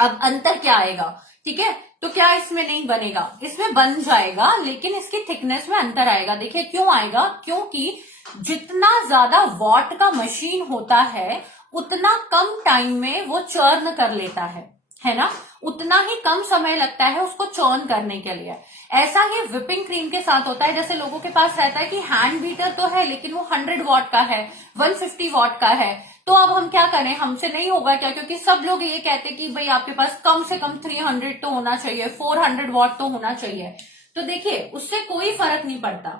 अब अंतर क्या आएगा, ठीक है। तो क्या इसमें नहीं बनेगा, इसमें बन जाएगा लेकिन इसकी थिकनेस में अंतर आएगा। देखिए क्यों आएगा, क्योंकि जितना ज्यादा वॉट का मशीन होता है उतना कम टाइम में वो चर्न कर लेता है ना, उतना ही कम समय लगता है उसको चर्न करने के लिए। ऐसा ही व्हिपिंग क्रीम के साथ होता है। जैसे लोगों के पास रहता है कि हैंड बीटर तो है लेकिन वो 100 वॉट का है, 150 वॉट का है, तो अब हम क्या करें, हमसे नहीं होगा क्या, क्योंकि सब लोग ये कहते हैं कि भाई आपके पास कम से कम 300 तो होना चाहिए, 400 वॉट तो होना चाहिए। तो देखिए उससे कोई फर्क नहीं पड़ता,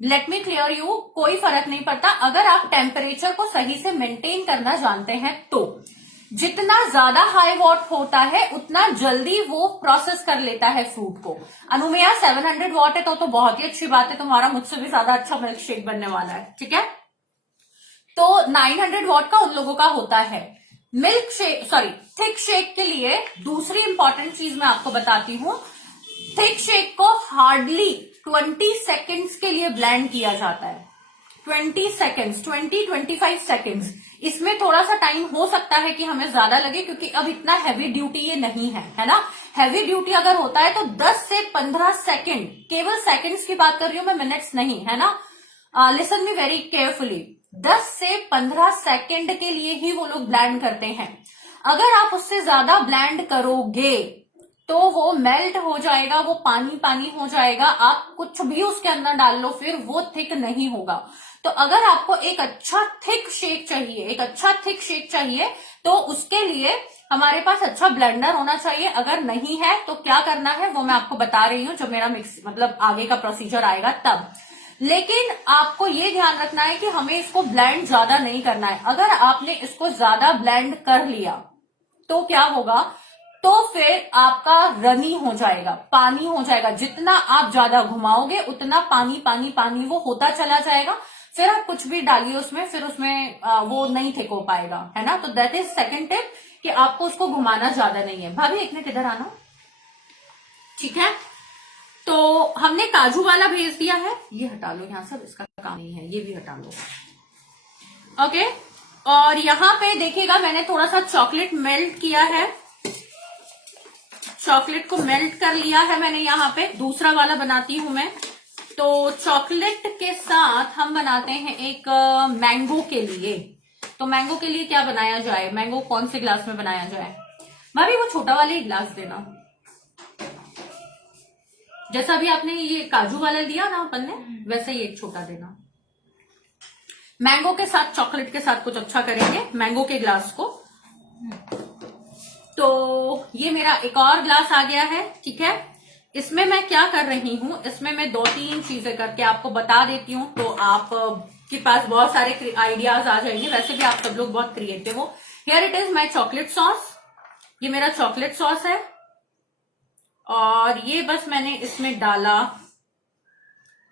लेट मी क्लियर यू, कोई फर्क नहीं पड़ता अगर आप टेम्परेचर को सही से मेंटेन करना जानते हैं। तो जितना ज्यादा हाई वॉट होता है उतना जल्दी वो प्रोसेस कर लेता है फ्रूट को। अनुमेया 700 वॉट है तो बहुत ही अच्छी बात है, तुम्हारा मुझसे भी ज्यादा अच्छा मिल्क शेक बनने वाला है, ठीक है। तो 900 वॉट का उन लोगों का होता है। Milk shake, sorry, thick shake के लिए दूसरी इंपॉर्टेंट चीज मैं आपको बताती हूँ। थिक शेक को हार्डली 20 सेकेंड्स के लिए ब्लेंड किया जाता है। 20 सेकेंड्स, 20-25 सेकेंड्स। इसमें थोड़ा सा टाइम हो सकता है कि हमें ज्यादा लगे क्योंकि अब इतना हैवी ड्यूटी ये नहीं है ना। हैवी ड्यूटी अगर होता है तो 10 से 15 सेकेंड, केवल सेकेंड्स की बात कर रही हूं मैं, मिनट्स नहीं, है ना। लिसन मी वेरी केयरफुली, 10 से 15 सेकेंड के लिए ही वो लोग ब्लेंड करते हैं। अगर आप उससे ज्यादा ब्लेंड करोगे तो वो मेल्ट हो जाएगा, वो पानी पानी हो जाएगा, आप कुछ भी उसके अंदर डाल लो फिर वो थिक नहीं होगा। तो अगर आपको एक अच्छा थिक शेक चाहिए, एक अच्छा थिक शेक चाहिए तो उसके लिए हमारे पास अच्छा ब्लेंडर होना चाहिए। अगर नहीं है तो क्या करना है वो मैं आपको बता रही हूँ जब मेरा मिक्स मतलब आगे का प्रोसीजर आएगा तब। लेकिन आपको ये ध्यान रखना है कि हमें इसको ब्लेंड ज्यादा नहीं करना है। अगर आपने इसको ज्यादा ब्लेंड कर लिया तो क्या होगा, तो फिर आपका रनी हो जाएगा, पानी हो जाएगा। जितना आप ज्यादा घुमाओगे उतना पानी पानी पानी वो होता चला जाएगा। फिर आप कुछ भी डालिए उसमें, फिर उसमें वो नहीं थिक हो पाएगा, है ना। तो दैट इज सेकेंड टिप कि आपको उसको घुमाना ज्यादा नहीं है। भाभी एक मिनट इधर आना, ठीक है। तो हमने काजू वाला भेज दिया है, ये हटा लो यहाँ, सब इसका काम नहीं है, ये भी हटा लो, ओके। और यहाँ पे देखिएगा मैंने थोड़ा सा चॉकलेट मेल्ट किया है, चॉकलेट को मेल्ट कर लिया है मैंने। यहाँ पे दूसरा वाला बनाती हूं मैं। तो चॉकलेट के साथ हम बनाते हैं एक मैंगो के लिए। तो मैंगो के लिए क्या बनाया जाए, मैंगो कौन से ग्लास में बनाया जाए। भाभी वो छोटा वाला ही ग्लास देना, जैसा भी आपने ये काजू वाला लिया ना अपन ने, वैसे ही एक छोटा देना। मैंगो के साथ चॉकलेट के साथ कुछ अच्छा करेंगे, मैंगो के ग्लास को। तो ये मेरा एक और ग्लास आ गया है, ठीक है। इसमें मैं क्या कर रही हूं, इसमें मैं 2-3 चीजें करके आपको बता देती हूँ, तो आप के पास बहुत सारे आइडियाज आ जाएंगे। वैसे भी आप सब लोग बहुत क्रिएटिव हो। Here it is my chocolate sauce. ये मेरा चॉकलेट सॉस है और ये बस मैंने इसमें डाला।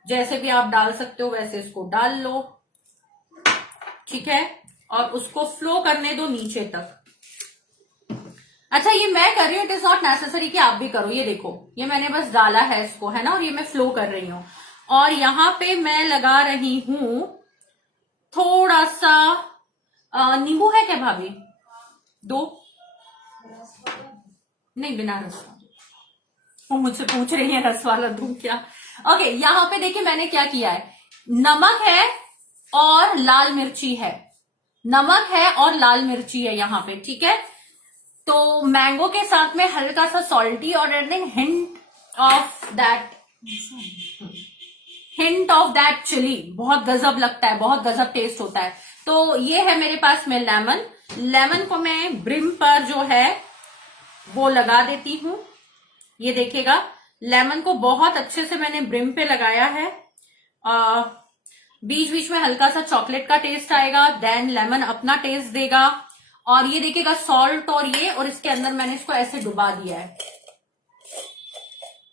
जैसे भी आप डाल सकते हो वैसे इसको डाल लो, ठीक है, और उसको फ्लो करने दो नीचे तक। अच्छा, ये मैं कर रही हूँ, इट इज नॉट नेसेसरी कि आप भी करो। ये देखो, ये मैंने बस डाला है इसको, है ना, और ये मैं फ्लो कर रही हूं। और यहां पे मैं लगा रही हूं थोड़ा सा नींबू। है क्या भाभी? 2? नहीं, बिना रस वाला। वो मुझसे पूछ रही है रस वाला दूं क्या? ओके, यहां पे देखिए मैंने क्या किया है। नमक है और लाल मिर्ची है। नमक है और लाल मिर्ची है यहाँ पे, ठीक है। तो मैंगो के साथ में हल्का सा सॉल्टी और हिंट ऑफ दैट चिली। बहुत गजब लगता है, बहुत गजब टेस्ट होता है। तो ये है मेरे पास में लेमन। लेमन को मैं ब्रिम पर जो है वो लगा देती हूं। ये देखिएगा, लेमन को बहुत अच्छे से मैंने ब्रिम पे लगाया है। बीच बीच में हल्का सा चॉकलेट का टेस्ट आएगा, देन लेमन अपना टेस्ट देगा। और ये देखिएगा सॉल्ट और ये, और इसके अंदर मैंने इसको ऐसे डुबा दिया है,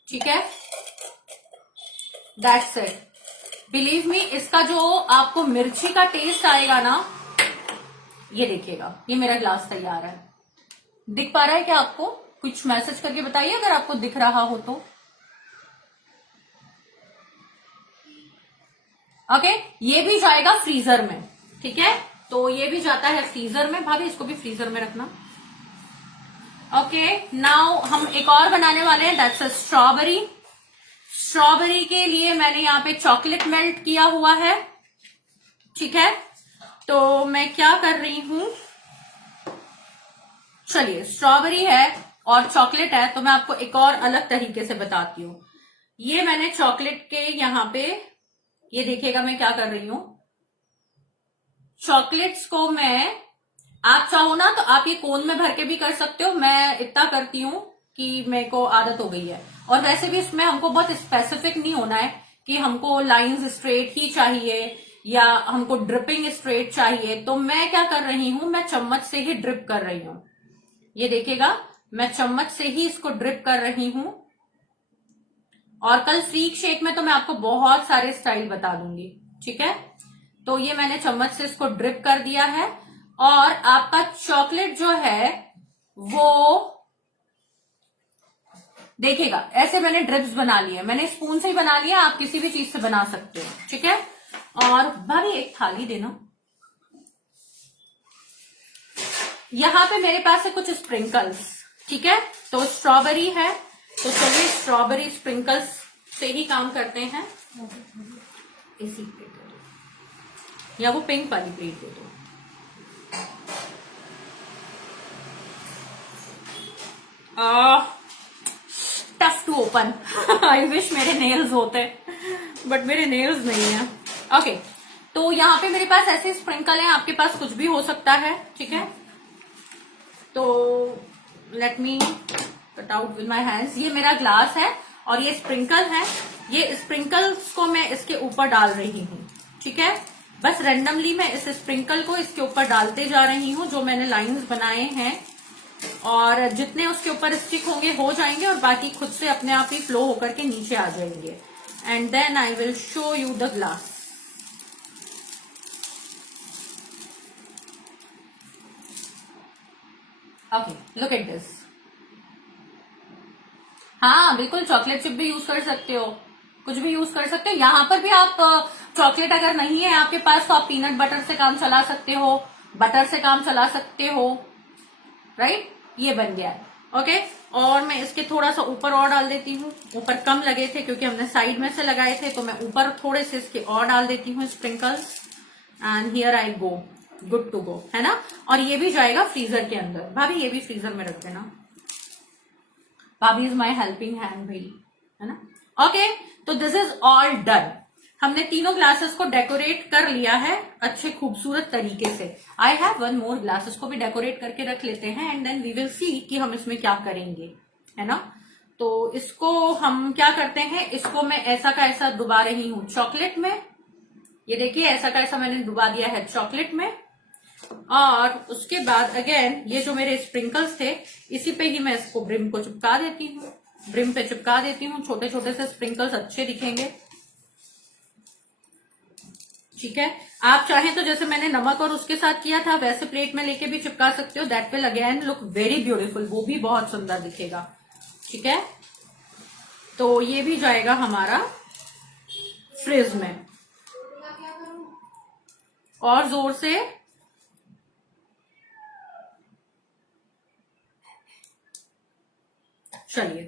ठीक है। That's it. बिलीव मी, इसका जो आपको मिर्ची का टेस्ट आएगा ना, ये देखिएगा। ये मेरा ग्लास तैयार है। दिख पा रहा है क्या आपको? कुछ मैसेज करके बताइए अगर आपको दिख रहा हो तो। ओके, ये भी जाएगा फ्रीजर में, ठीक है। तो ये भी जाता है फ्रीजर में। भाभी इसको भी फ्रीजर में रखना। ओके, नाउ हम एक और बनाने वाले हैं, दैट्स अ स्ट्रॉबेरी। स्ट्रॉबेरी के लिए मैंने यहाँ पे चॉकलेट मेल्ट किया हुआ है, ठीक है। तो मैं क्या कर रही हूं, चलिए, स्ट्रॉबेरी है और चॉकलेट है, तो मैं आपको एक और अलग तरीके से बताती हूँ। ये मैंने चॉकलेट के यहाँ पे, ये देखिएगा मैं क्या कर रही हूं। चॉकलेट्स को मैं, आप चाहो ना तो आप ये कोन में भर के भी कर सकते हो। मैं इतना करती हूँ कि मेरे को आदत हो गई है। और वैसे भी इसमें हमको बहुत स्पेसिफिक नहीं होना है कि हमको लाइंस स्ट्रेट ही चाहिए या हमको ड्रिपिंग स्ट्रेट चाहिए। तो मैं क्या कर रही हूं, मैं चम्मच से ही ड्रिप कर रही हूं। ये देखिएगा, मैं चम्मच से ही इसको ड्रिप कर रही हूं। और कल फ्रीक शेक में तो मैं आपको बहुत सारे स्टाइल बता दूंगी, ठीक है। तो ये मैंने चम्मच से इसको ड्रिप कर दिया है। और आपका चॉकलेट जो है वो देखिएगा, ऐसे मैंने ड्रिप्स बना लिए। मैंने स्पून से ही बना लिया, आप किसी भी चीज से बना सकते हो, ठीक है। और भाभी एक थाली देना। यहां पे मेरे पास है कुछ स्प्रिंकल्स, ठीक है। तो स्ट्रॉबेरी है, तो चलिए स्ट्रॉबेरी स्प्रिंकल्स से ही काम करते हैं। इसी प्लेट दे दो, या वो पिंक वाली प्लेट दे दो। Tough to open. I wish मेरे नेल्स होते, बट मेरे नेल्स नहीं है। ओके, तो यहाँ पे मेरे पास ऐसे स्प्रिंकल हैं, आपके पास कुछ भी हो सकता है, ठीक है। तो let me cut out with my hands. ये मेरा ग्लास है और ये स्प्रिंकल है। ये स्प्रिंकल्स को मैं इसके ऊपर डाल रही हूँ, ठीक है। बस रेंडमली मैं इस स्प्रिंकल को इसके ऊपर डालते जा रही हूँ, जो मैंने लाइंस बनाए हैं। और जितने उसके ऊपर स्टिक होंगे हो जाएंगे, और बाकी खुद से अपने आप ही फ्लो होकर के नीचे आ जाएंगे। And then I will show you the glass. Okay, look at this. हाँ बिल्कुल, चॉकलेट चिप भी यूज कर सकते हो, कुछ भी यूज कर सकते हो। यहाँ पर भी आप चॉकलेट अगर नहीं है आपके पास तो आप पीनट बटर से काम चला सकते हो, बटर से काम चला सकते हो, राइट। ये बन गया है, ओके। और मैं इसके थोड़ा सा ऊपर और डाल देती हूँ। ऊपर कम लगे थे क्योंकि हमने साइड में से लगाए थे, तो मैं ऊपर थोड़े से इसके और डाल देती हूँ sprinkles. And here I go, good to go, है ना। और ये भी जाएगा फ्रीजर के अंदर। भाभी ये भी फ्रीजर में रख देना। भाभी इज माई हेल्पिंग हैंड भाई, है ना। ओके, तो दिस इज ऑल डन। हमने तीनों ग्लासेस को डेकोरेट कर लिया है अच्छे खूबसूरत तरीके से। I have one more, glasses को भी डेकोरेट करके रख लेते हैं and then we will see कि हम इसमें क्या करेंगे, है ना। तो इसको हम क्या करते हैं, इसको मैं ऐसा का ऐसा डुबा रही हूं चॉकलेट में। ये देखिए ऐसा का ऐसा मैंने डुबा दिया है चॉकलेट में। और उसके बाद अगेन ये जो मेरे स्प्रिंकल्स थे, इसी पे ही मैं इसको ब्रिम को चिपका देती हूँ। ब्रिम पे चिपका देती हूँ, छोटे छोटे से स्प्रिंकल्स अच्छे दिखेंगे। ठीक है, आप चाहें तो जैसे मैंने नमक और उसके साथ किया था वैसे प्लेट में लेके भी चिपका सकते हो। That will again look very beautiful, वो भी बहुत सुंदर दिखेगा। ठीक है, तो ये भी जाएगा हमारा फ्रिज में। और जोर से चलिए,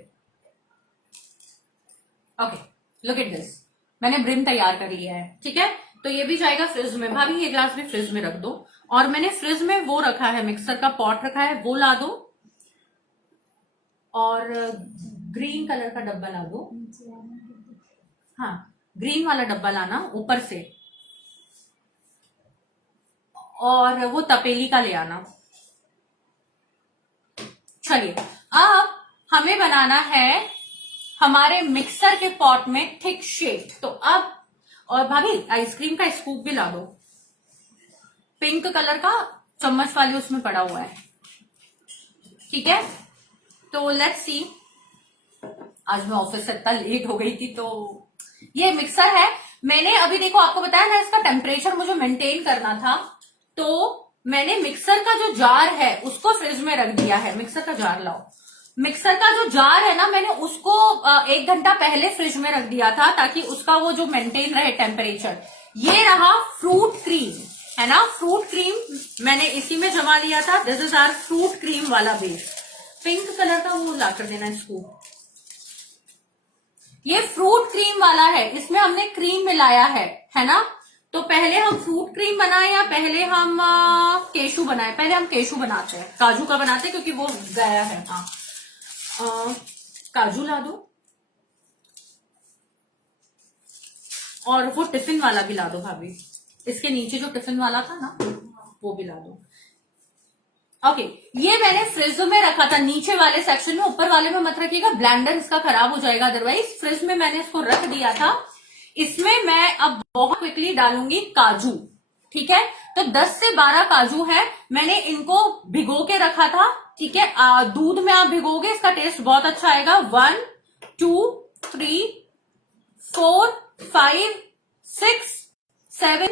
ओके लुक एट दिस, मैंने ब्रिम तैयार कर लिया है। ठीक है, तो ये भी जाएगा फ्रिज में। भाभी ये ग्लास भी फ्रिज में रख दो। और मैंने फ्रिज में वो रखा है, मिक्सर का पॉट रखा है, वो ला दो। और ग्रीन कलर का डब्बा ला दो। हाँ, ग्रीन वाला डब्बा लाना ऊपर से। और वो तपेली का ले आना। चलिए, अब हमें बनाना है हमारे मिक्सर के पॉट में थिक शेक। तो अब, और भाभी आइसक्रीम का स्कूप भी ला दो, पिंक कलर का चम्मच वाली उसमें पड़ा हुआ है। ठीक है, तो लेट्स सी। आज मैं ऑफिस से इतना लेट हो गई थी। तो ये मिक्सर है, मैंने अभी देखो आपको बताया ना इसका टेम्परेचर मुझे मेंटेन करना था, तो मैंने मिक्सर का जो जार है उसको फ्रिज में रख दिया है। मिक्सर का जार लाओ। मिक्सर का जो जार है ना, मैंने उसको 1 घंटा पहले फ्रिज में रख दिया था ताकि उसका वो जो मेंटेन रहे टेम्परेचर। ये रहा फ्रूट क्रीम, है ना, फ्रूट क्रीम मैंने इसी में जमा लिया था। This is our fruit cream वाला बेस। पिंक कलर का वो ला कर देना इसको। ये फ्रूट क्रीम वाला है, इसमें हमने क्रीम मिलाया है ना। तो पहले हम फ्रूट क्रीम बनाए या पहले हम केशू बनाए? पहले हम केशू बनाते हैं, काजू का बनाते हैं क्योंकि वो गया है। हाँ, काजू ला दो। और वो टिफिन वाला भी ला दो भाभी, इसके नीचे जो टिफिन वाला था ना वो भी ला दो। ओके, ये मैंने फ्रिज में रखा था नीचे वाले सेक्शन में, ऊपर वाले में मत रखिएगा, ब्लेंडर इसका खराब हो जाएगा अदरवाइज। फ्रिज में मैंने इसको रख दिया था। इसमें मैं अब बहुत क्विकली डालूंगी काजू। ठीक है, तो 10 से 12 काजू है, मैंने इनको भिगो के रखा था। ठीक है, दूध में आप भिगोगे इसका टेस्ट बहुत अच्छा आएगा। 1 2 3 4 5 6 7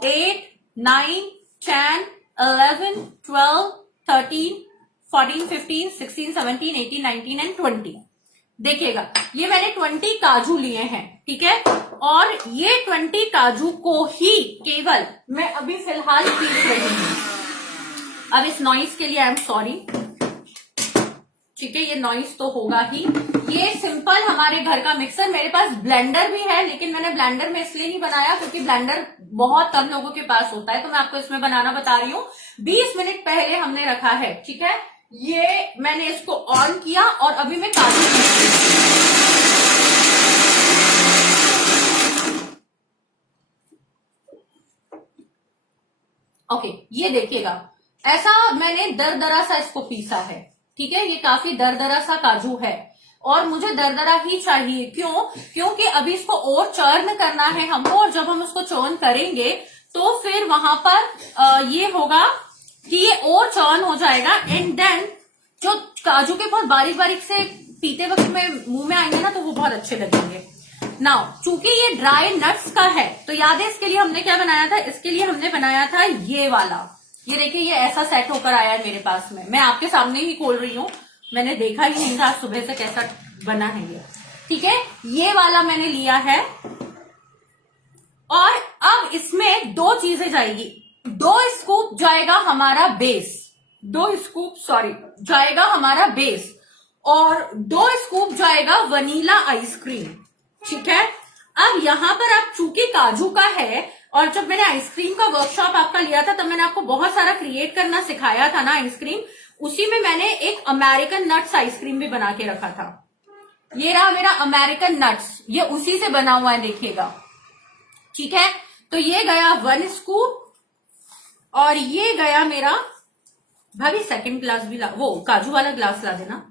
8 9 10 11 12 13 14 15 16 17 18 19 एंड 20। देखिएगा, ये मैंने 20 काजू लिए हैं। ठीक है, और ये 20 काजू को ही केवल मैं अभी फिलहाल पीस रही हूं। अब इस नॉइस के लिए आई एम सॉरी। ठीक है, ये नॉइस तो होगा ही। ये सिंपल हमारे घर का मिक्सर, मेरे पास ब्लेंडर भी है लेकिन मैंने ब्लेंडर में इसलिए नहीं बनाया क्योंकि ब्लेंडर बहुत कम लोगों के पास होता है, तो मैं आपको इसमें बनाना बता रही हूँ। 20 मिनट पहले हमने रखा है। ठीक है, ये मैंने इसको ऑन किया और अभी मैं काजू ओके, ये देखिएगा, ऐसा मैंने दरदरा सा इसको पीसा है। ठीक है, ये काफी दरदरा सा काजू है और मुझे दरदरा ही चाहिए। क्यों? क्योंकि अभी इसको और चर्न करना है हमको, और जब हम उसको चर्न करेंगे तो फिर वहां पर ये होगा कि ये और चर्न हो जाएगा एंड देन जो काजू के बहुत बारीक बारीक से पीते वक्त में मुंह में आएंगे ना तो वो बहुत अच्छे लगेंगे। नाउ चूंकि ये ड्राई नट्स का है तो याद है इसके लिए हमने क्या बनाया था? इसके लिए हमने बनाया था ये वाला। ये देखिए, ये ऐसा सेट होकर आया है मेरे पास में। मैं आपके सामने ही खोल रही हूँ, मैंने देखा ही नहीं था सुबह से कैसा बना है ये। ठीक है, ये वाला मैंने लिया है। और अब इसमें 2 चीजें जाएगी। 2 स्कूप जाएगा हमारा बेस, 2 स्कूप सॉरी जाएगा हमारा बेस, और 2 स्कूप जाएगा वनीला आइसक्रीम। ठीक है, अब यहां पर आप चूंकि काजू का है, और जब मैंने आइसक्रीम का वर्कशॉप आपका लिया था तब मैंने आपको बहुत सारा क्रिएट करना सिखाया था ना आइसक्रीम, उसी में मैंने एक अमेरिकन नट्स आइसक्रीम भी बना के रखा था। ये रहा मेरा अमेरिकन नट्स, ये उसी से बना हुआ है, देखिएगा। ठीक है, तो ये गया 1 स्कूप और ये गया मेरा, भाभी सेकंड ग्लास भी ला, वो काजू वाला ग्लास ला देना।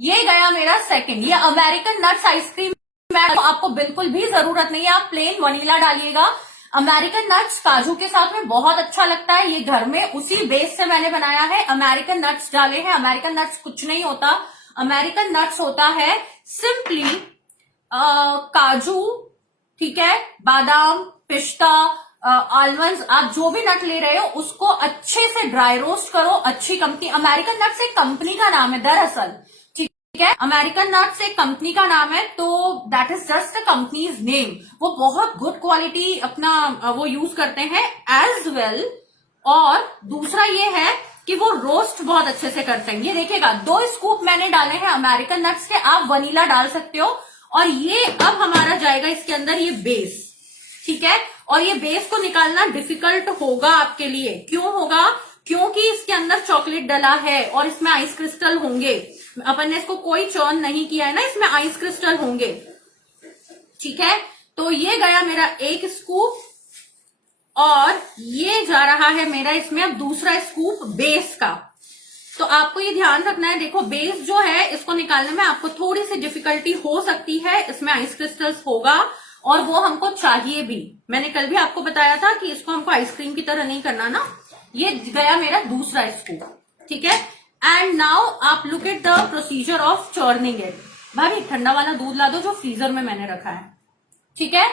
ये गया मेरा सेकंड। ये अमेरिकन नट्स आइसक्रीम तो आपको बिल्कुल भी जरूरत नहीं है, आप प्लेन वनीला डालिएगा। अमेरिकन नट्स काजू के साथ में बहुत अच्छा लगता है। ये घर में उसी बेस से मैंने बनाया है, अमेरिकन नट्स डाले हैं। अमेरिकन नट्स कुछ नहीं होता, अमेरिकन नट्स होता है सिंपली काजू, ठीक है, बादाम, पिस्ता, आलमंड्स, आप जो भी नट ले रहे हो उसको अच्छे से ड्राई रोस्ट करो। अच्छी कंपनी, अमेरिकन नट्स एक कंपनी का नाम है दरअसल, ठीक है, अमेरिकन नट्स एक कंपनी का नाम है, तो that is just the companies name. वो बहुत गुड क्वालिटी अपना वो यूज करते हैं एज वेल। और दूसरा ये है कि वो रोस्ट बहुत अच्छे से करते हैं। ये देखिएगा 2 स्कूप मैंने डाले हैं अमेरिकन नट्स के, आप वनीला डाल सकते हो। और ये अब हमारा जाएगा इसके अंदर ये बेस, ठीक है। और ये बेस को निकालना डिफिकल्ट होगा आपके लिए। क्यों होगा? क्योंकि इसके अंदर चॉकलेट डला है और इसमें आइस क्रिस्टल होंगे। अपन ने इसको कोई चर्न नहीं किया है ना, इसमें आइस क्रिस्टल होंगे, ठीक है। तो ये गया मेरा 1 स्कूप और ये जा रहा है मेरा इसमें अब दूसरा स्कूप बेस का। तो आपको ये ध्यान रखना है, देखो बेस जो है इसको निकालने में आपको थोड़ी सी डिफिकल्टी हो सकती है, इसमें आइस क्रिस्टल्स होगा और वो हमको चाहिए भी। मैंने कल भी आपको बताया था कि इसको हमको आइसक्रीम की तरह नहीं करना ना। ये गया मेरा दूसरा स्कूप, ठीक है। एंड नाउ आप look at the procedure of churning it. भाभी ठंडा वाला दूध ला दो जो फ्रीजर में मैंने रखा है, ठीक है।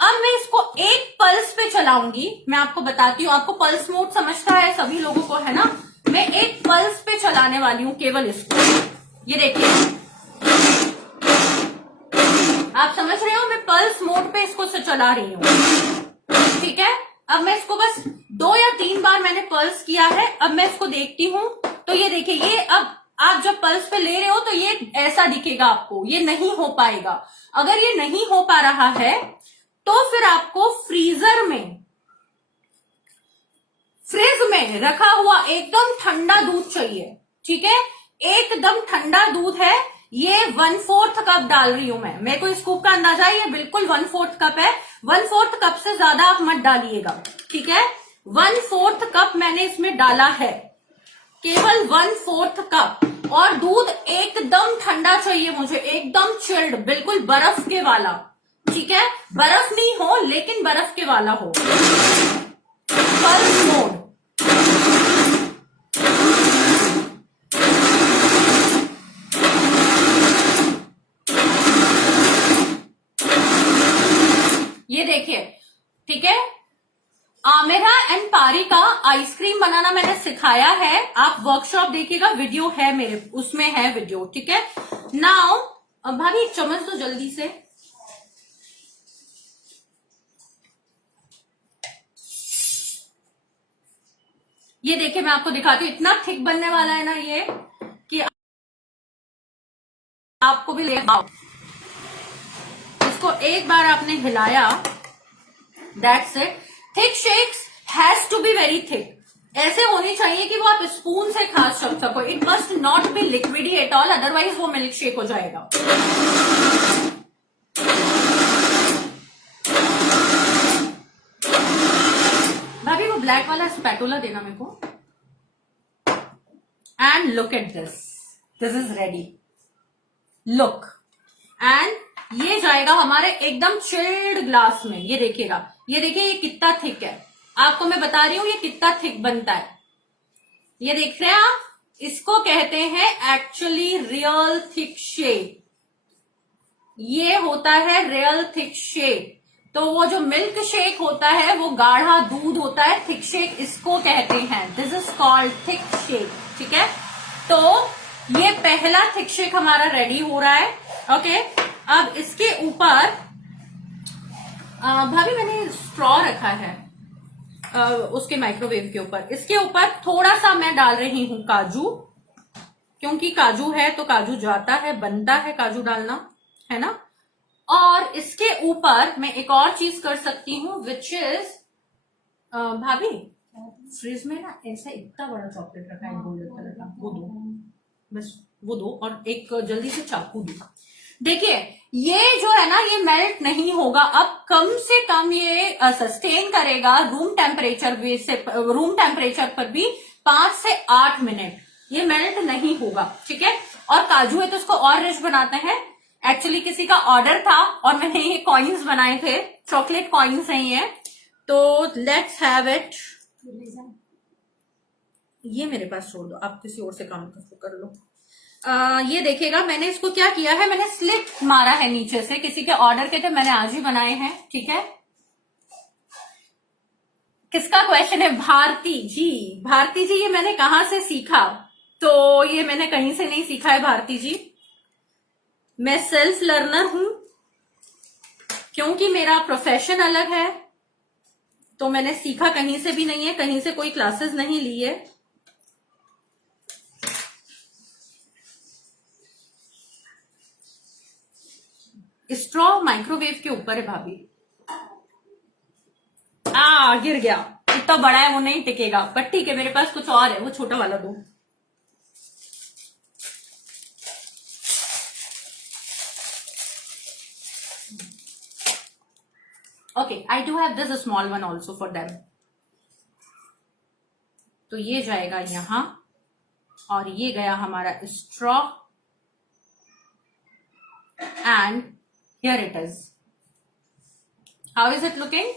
अब मैं इसको एक पल्स पे चलाऊंगी, मैं आपको बताती हूँ। आपको पल्स मोड समझता है सभी लोगों को, है ना। मैं एक पल्स पे चलाने वाली हूं केवल इसको। ये देखिए, आप समझ रहे हो, मैं पल्स मोड पे इसको से चला रही हूं, ठीक है। अब मैं इसको बस 2 या 3 बार मैंने पल्स किया है। अब मैं इसको देखती हूं तो ये देखिए, ये अब आप जब पल्स पे ले रहे हो तो ये ऐसा दिखेगा आपको, ये नहीं हो पाएगा। अगर ये नहीं हो पा रहा है तो फिर आपको फ्रीज में रखा हुआ एकदम ठंडा दूध चाहिए, ठीक है। एकदम ठंडा दूध है, ये 1/4 कप डाल रही हूं मैं। मेरे को स्कूप का अंदाजा है, ये बिल्कुल 1/4 कप है। 1/4 कप से ज्यादा आप मत डालिएगा, ठीक है। 1/4 कप मैंने इसमें डाला है, केवल 1/4 कप। और दूध एकदम ठंडा चाहिए मुझे, एकदम चिल्ड, बिल्कुल बर्फ के वाला, ठीक है। बर्फ नहीं हो लेकिन बर्फ के वाला हो। पल्स मोड, ये देखिए, ठीक है। आमिरा एंड पारी का आइसक्रीम बनाना मैंने सिखाया है, आप वर्कशॉप देखिएगा, वीडियो है मेरे उसमें है वीडियो, ठीक है। नाउ भाभी चम्मच दो जल्दी से। ये देखिए मैं आपको दिखाती हूँ, इतना थिक बनने वाला है ना ये कि आपको भी ले आओ। इसको एक बार आपने हिलाया, that's it. Thick shakes has to be very thick. ऐसे होनी चाहिए कि वो आप स्पून से खा सको। It must not be liquidy at all, otherwise वो मिल्क शेक हो जाएगा। भाभी वो ब्लैक वाला स्पैटुला देना मेरे को। And look at this, this is ready, look. And ये जाएगा हमारे एकदम चिल्ड ग्लास में। ये देखिएगा, ये देखिए ये कितना थिक है, आपको मैं बता रही हूं ये कितना थिक बनता है। ये देख रहे हैं आप, इसको कहते हैं एक्चुअली रियल थिक शेक। ये होता है रियल थिक शेक। तो वो जो मिल्क शेक होता है वो गाढ़ा दूध होता है, थिक शेक इसको कहते हैं। This is called thick shake, ठीक है। तो ये पहला थिक शेक हमारा रेडी हो रहा है, ओके। अब इसके ऊपर भाभी मैंने स्ट्रॉ रखा है उसके माइक्रोवेव के ऊपर। इसके ऊपर थोड़ा सा मैं डाल रही हूं काजू, क्योंकि काजू है तो काजू जाता है, बनता है काजू डालना, है ना। और इसके ऊपर मैं एक और चीज कर सकती हूँ, विच इज भाभी फ्रिज में ना ऐसा इतना बड़ा चॉकलेट रखा है गोल्डन कलर का, वो दो बस, वो दो। और एक जल्दी से चाकू दो। देखिए ये जो है ना ये मेल्ट नहीं होगा, अब कम से कम ये सस्टेन करेगा रूम टेम्परेचर पर भी 5 से 8 मिनट, ये मेल्ट नहीं होगा, ठीक है। और काजू है तो इसको और रिच बनाते हैं। एक्चुअली किसी का ऑर्डर था और मैंने ये कॉइन्स बनाए थे, चॉकलेट कॉइन्स हैं ये, तो लेट्स हैव इट। ये मेरे पास छोड़ दो, आप किसी और से काम कर लो। ये देखिएगा मैंने इसको क्या किया है, मैंने स्लिट मारा है नीचे से, किसी के ऑर्डर के थे, मैंने आज ही बनाए हैं। ठीक है, किसका क्वेश्चन है? भारती जी। भारती जी, ये मैंने कहां से सीखा? तो ये मैंने कहीं से नहीं सीखा है भारती जी, मैं सेल्फ लर्नर हूं, क्योंकि मेरा प्रोफेशन अलग है, तो मैंने सीखा कहीं से भी नहीं है, कहीं से कोई क्लासेस नहीं ली है। स्ट्रॉ माइक्रोवेव के ऊपर है भाभी। गिर गया, इतना बड़ा है वो नहीं टिकेगा, बट ठीक है मेरे पास कुछ और है, वो छोटा वाला दो। Okay, I do have this small one also for them. तो ये जाएगा यहां और ये गया हमारा straw and here it is. How is it looking?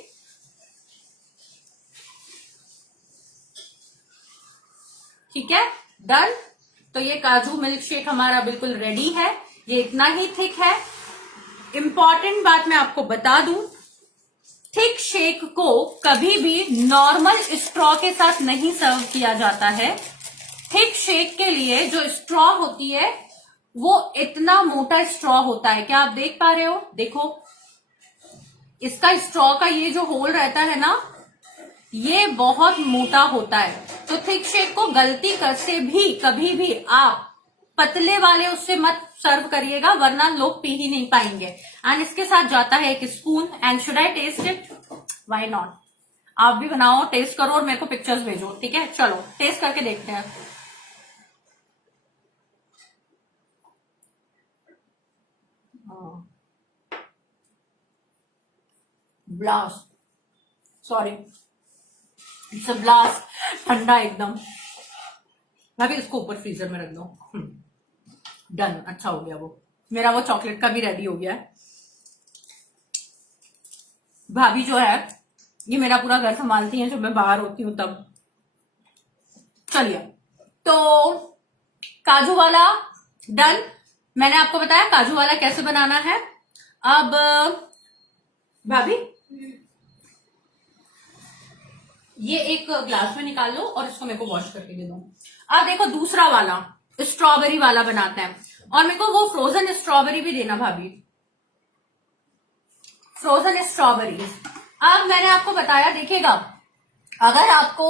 ठीक है, डन। तो ये काजू मिल्क शेक हमारा बिल्कुल रेडी है, ये इतना ही थिक है। इंपॉर्टेंट बात मैं आपको बता दूं, थिक शेक को कभी भी नॉर्मल स्ट्रॉ के साथ नहीं सर्व किया जाता है। थिक शेक के लिए जो स्ट्रॉ होती है वो इतना मोटा स्ट्रॉ होता है, क्या आप देख पा रहे हो? देखो इसका स्ट्रॉ का ये जो होल रहता है ना, ये बहुत मोटा होता है। तो थिक शेक को गलती कर से भी कभी भी आप पतले वाले उससे मत सर्व करिएगा, वरना लोग पी ही नहीं पाएंगे। एंड इसके साथ जाता है एक spoon. And should I taste it? Why not? आप भी बनाओ, टेस्ट करो और मेरे को पिक्चर्स भेजो। ठीक है, चलो टेस्ट करके देखते हैं। Blast, sorry, it's a blast, ठंडा एकदम। भाभी इसको ऊपर फ्रीजर में रख दो। डन, अच्छा हो गया, वो मेरा वो चॉकलेट का भी रेडी हो गया है। भाभी जो है ये मेरा पूरा घर संभालती हैं जब मैं बाहर होती हूँ तब। चलिए, तो काजू वाला डन। मैंने आपको बताया काजू वाला कैसे बनाना है। अब भाभी ये एक ग्लास में निकाल लो और इसको मेरे को वॉश करके दे दो। अब देखो दूसरा वाला स्ट्रॉबेरी वाला बनाते हैं, और मेरे को वो फ्रोजन स्ट्रॉबेरी भी देना भाभी, फ्रोजन स्ट्रॉबेरी। अब मैंने आपको बताया, देखिएगा अगर आपको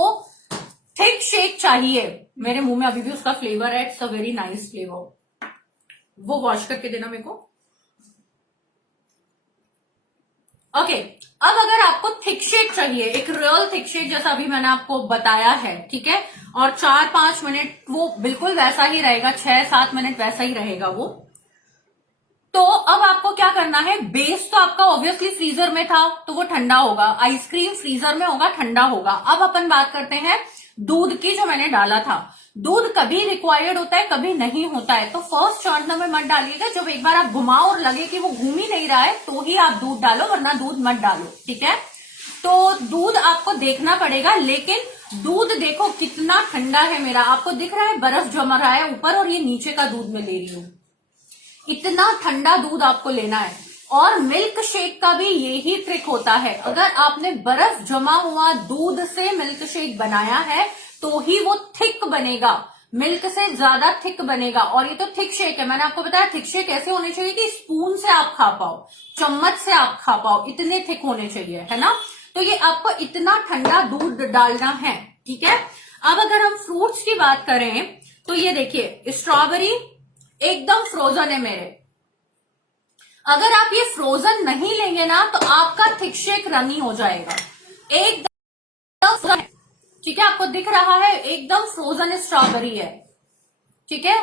थिक शेक चाहिए, मेरे मुंह में अभी भी उसका फ्लेवर है, it's a very nice flavour, वो वॉश करके देना मेरे को। ओके, अब अगर आपको थिक शेक चाहिए, एक रियल थिक शेक जैसा अभी मैंने आपको बताया है, ठीक है, और 4-5 मिनट वो बिल्कुल वैसा ही रहेगा, 6-7 मिनट वैसा ही रहेगा वो। तो अब आपको क्या करना है, बेस तो आपका ऑब्वियसली फ्रीजर में था तो वो ठंडा होगा, आइसक्रीम फ्रीजर में होगा, ठंडा होगा। अब अपन बात करते हैं दूध की, जो मैंने डाला था। दूध कभी रिक्वायर्ड होता है, कभी नहीं होता है, तो फर्स्ट चॉइस में मत डालिएगा। जब एक बार आप घुमाओ और लगे कि वो घूम ही नहीं रहा है तो ही आप दूध डालो, वरना दूध मत डालो। ठीक है, तो दूध आपको देखना पड़ेगा, लेकिन दूध देखो कितना ठंडा है मेरा, आपको दिख रहा है बर्फ जम रहा है ऊपर, और ये नीचे का दूध मैं ले रही हूं। इतना ठंडा दूध आपको लेना है। और मिल्क शेक का भी यही ट्रिक होता है, अगर आपने बर्फ जमा हुआ दूध से मिल्क शेक बनाया है तो ही वो थिक बनेगा, मिल्क से ज्यादा थिक बनेगा। और ये तो थिक शेक है, मैंने आपको बताया थिक शेक ऐसे होने चाहिए कि स्पून से आप खा पाओ, चम्मच से आप खा पाओ, इतने थिक होने चाहिए, है ना। तो ये आपको इतना ठंडा दूध डालना है। ठीक है, अब अगर हम फ्रूट्स की बात करें तो ये देखिए स्ट्रॉबेरी एकदम फ्रोजन है मेरे। अगर आप ये फ्रोजन नहीं लेंगे ना तो आपका थिक शेक रनी हो जाएगा, एकदम। ठीक है, आपको दिख रहा है एकदम फ्रोजन स्ट्रॉबेरी है। ठीक है,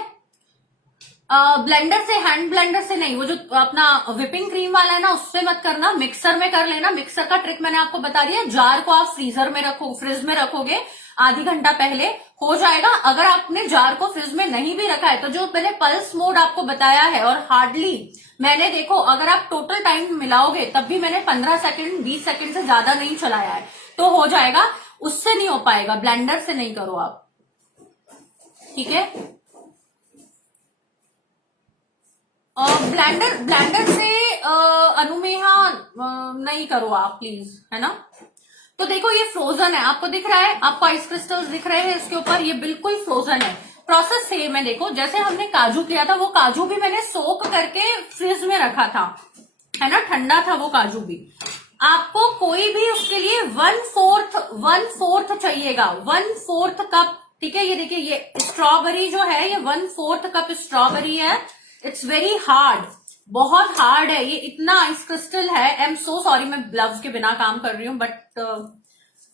ब्लेंडर से, हैंड ब्लेंडर से नहीं, वो जो अपना व्हिपिंग क्रीम वाला है ना उससे मत करना, मिक्सर में कर लेना। मिक्सर का ट्रिक मैंने आपको बता दिया। जार को आप फ्रीजर में रखो, फ्रिज में रखोगे, आधी घंटा पहले हो जाएगा। अगर आपने जार को फ्रिज में नहीं भी रखा है तो जो मैंने पल्स मोड आपको बताया है, और हार्डली मैंने देखो अगर आप टोटल टाइम मिलाओगे तब भी मैंने 15 सेकंड 20 सेकंड से ज्यादा नहीं चलाया है, तो हो जाएगा। उससे नहीं हो पाएगा, ब्लेंडर से नहीं करो आप, ठीक है। ब्लेंडर से अनुमेहा नहीं करो आप प्लीज, है ना। तो देखो ये फ्रोजन है, आपको दिख रहा है, आपको आइस क्रिस्टल्स दिख रहे हैं इसके ऊपर, ये बिल्कुल फ्रोजन है। प्रोसेस सेम है, देखो जैसे हमने काजू किया था, वो काजू भी मैंने सोक करके फ्रिज में रखा था, है ना, ठंडा था वो काजू भी। आपको कोई भी उसके लिए 1/4 चाहिएगा, 1/4 कप, ठीक है। ये देखिए ये स्ट्रॉबेरी जो है, ये 1/4 कप स्ट्रॉबेरी है। इट्स वेरी हार्ड, बहुत हार्ड है ये, इतना आइस क्रिस्टल है। आई एम सो सॉरी, मैं ग्लव्स के बिना काम कर रही हूँ, but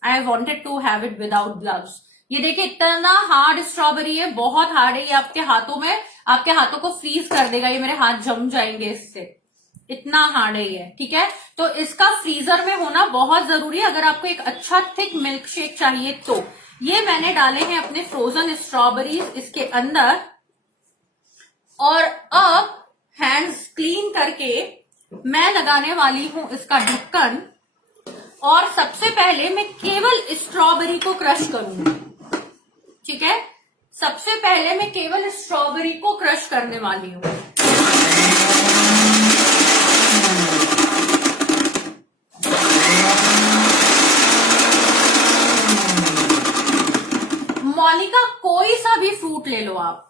I wanted to have it without gloves. ये देखिए इतना हार्ड स्ट्रॉबेरी है, बहुत हार्ड है ये, आपके हाथों में, आपके हाथों को फ्रीज कर देगा, ये मेरे हाथ जम जाएंगे इससे, इतना हार्ड है ये, ठीक है। तो इसका फ्रीजर में होना बहुत जरूरी है अगर आपको एक अच्छा थिक मिल्क शेक चाहिए तो। ये मैंने डाले हैं अपने फ्रोजन स्ट्रॉबेरीज इसके अंदर, और अब हैंड्स क्लीन करके मैं लगाने वाली हूं इसका ढक्कन, और सबसे पहले मैं केवल स्ट्रॉबेरी को क्रश करूंगी, ठीक है। सबसे पहले मैं केवल स्ट्रॉबेरी को क्रश करने वाली हूं। मौलिका कोई सा भी फ्रूट ले लो आप,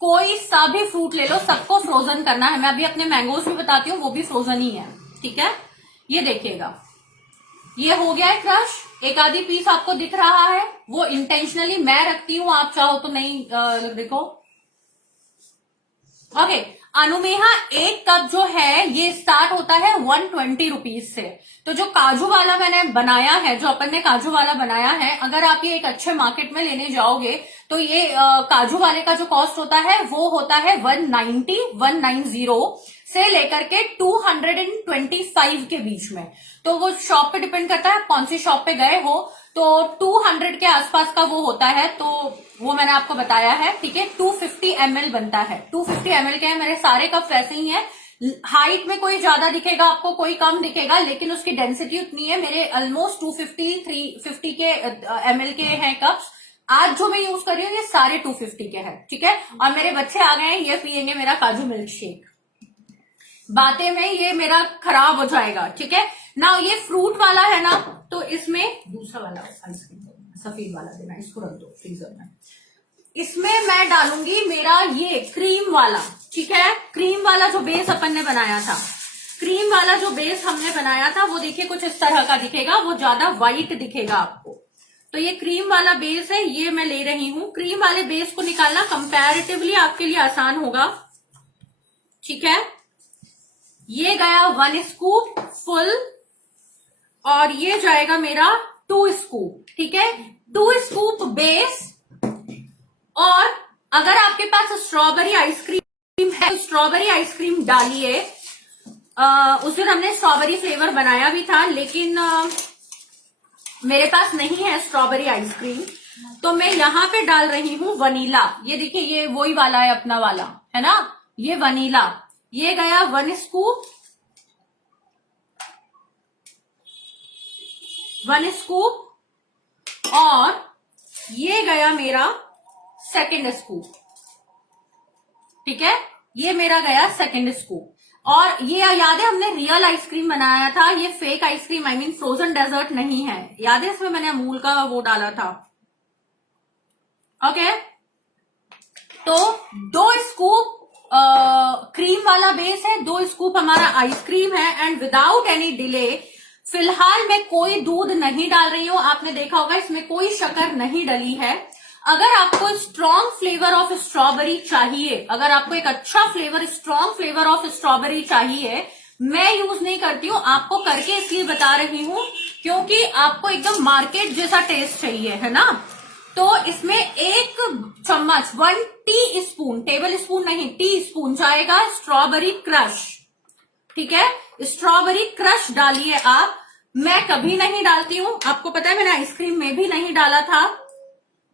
कोई सा भी फ्रूट ले लो, सबको फ्रोजन करना है। मैं अभी अपने मैंगोज भी बताती हूँ, वो भी फ्रोजन ही है, ठीक है। ये देखिएगा, ये हो गया है क्रश। एक आधी पीस आपको दिख रहा है, वो इंटेंशनली मैं रखती हूँ, आप चाहो तो नहीं देखो। ओके, अनुमेहा 1 कप जो है ये स्टार्ट होता है 120 रुपीज से। तो जो काजू वाला मैंने बनाया है, जो अपन ने काजू वाला बनाया है, अगर आप ये एक अच्छे मार्केट में लेने जाओगे तो ये काजू वाले का जो कॉस्ट होता है वो होता है 190 से लेकर के 225 के बीच में। तो वो शॉप पे डिपेंड करता है कौन सी शॉप पे गए हो, तो 200 के आसपास का वो होता है, तो वो मैंने आपको बताया है, ठीक है। 250 ml बनता है, 250 ml के हैं मेरे सारे कप वैसे ही है। हाइट में कोई ज्यादा दिखेगा आपको, कोई कम दिखेगा, लेकिन उसकी डेंसिटी उतनी है। मेरे ऑलमोस्ट 250 350 के ml के हैं कप्स। आज जो मैं यूज कर रही हूँ ये सारे 250 के हैं, ठीक है। और मेरे बच्चे आ गए हैं, ये पियेंगे मेरा काजू मिल्क शेक, बातें में ये मेरा खराब हो जाएगा, ठीक है ना। ये फ्रूट वाला है ना, तो इसमें दूसरा वाला आइसक्रीम सफेद वाला देना, इसको रख दो फ्रीजर में। इसमें मैं डालूंगी मेरा ये क्रीम वाला, ठीक है। क्रीम वाला जो बेस अपन ने बनाया था, क्रीम वाला जो बेस हमने बनाया था वो देखिए कुछ इस तरह का दिखेगा, वो ज्यादा व्हाइट दिखेगा आपको। तो ये क्रीम वाला बेस है, ये मैं ले रही हूं। क्रीम वाले बेस को निकालना कंपैरेटिवली आपके लिए आसान होगा, ठीक है। ये गया 1 स्कूप फुल, और ये जाएगा मेरा 2 स्कूप, ठीक है। 2 स्कूप बेस, और अगर आपके पास स्ट्रॉबेरी आइसक्रीम है तो स्ट्रॉबेरी आइसक्रीम डालिए। उस दिन हमने स्ट्रॉबेरी फ्लेवर बनाया भी था, लेकिन मेरे पास नहीं है स्ट्रॉबेरी आइसक्रीम, तो मैं यहाँ पे डाल रही हूँ वनीला। ये देखिए ये वही वाला है अपना वाला, है ना, ये वनीला। ये गया 1 स्कूप, 1 स्कूप, और ये गया मेरा 2nd स्कूप, ठीक है। ये मेरा गया 2nd स्कूप। और ये याद है हमने रियल आइसक्रीम बनाया था, ये fake ice cream, I mean frozen dessert नहीं है, याद है। इसमें मैंने अमूल का वो डाला था, ओके। तो 2 स्कूप क्रीम वाला बेस है, 2 स्कूप हमारा आइसक्रीम है, एंड विदाउट एनी डिले फिलहाल मैं कोई दूध नहीं डाल रही हूं। आपने देखा होगा इसमें कोई शक्कर नहीं डली है। अगर आपको स्ट्रॉन्ग फ्लेवर ऑफ स्ट्रॉबेरी चाहिए, अगर आपको एक अच्छा flavour, strong flavour of strawberry चाहिए, मैं यूज नहीं करती हूँ, आपको करके इसलिए बता रही हूँ क्योंकि आपको एकदम मार्केट जैसा टेस्ट चाहिए, है ना। तो इसमें 1 चम्मच 1 टी स्पून, टेबल स्पून नहीं, टी स्पून जाएगा स्ट्रॉबेरी क्रश, ठीक है। स्ट्रॉबेरी क्रश डालिए आप। मैं कभी नहीं डालती हूँ, आपको पता है मैंने आइसक्रीम में भी नहीं डाला था,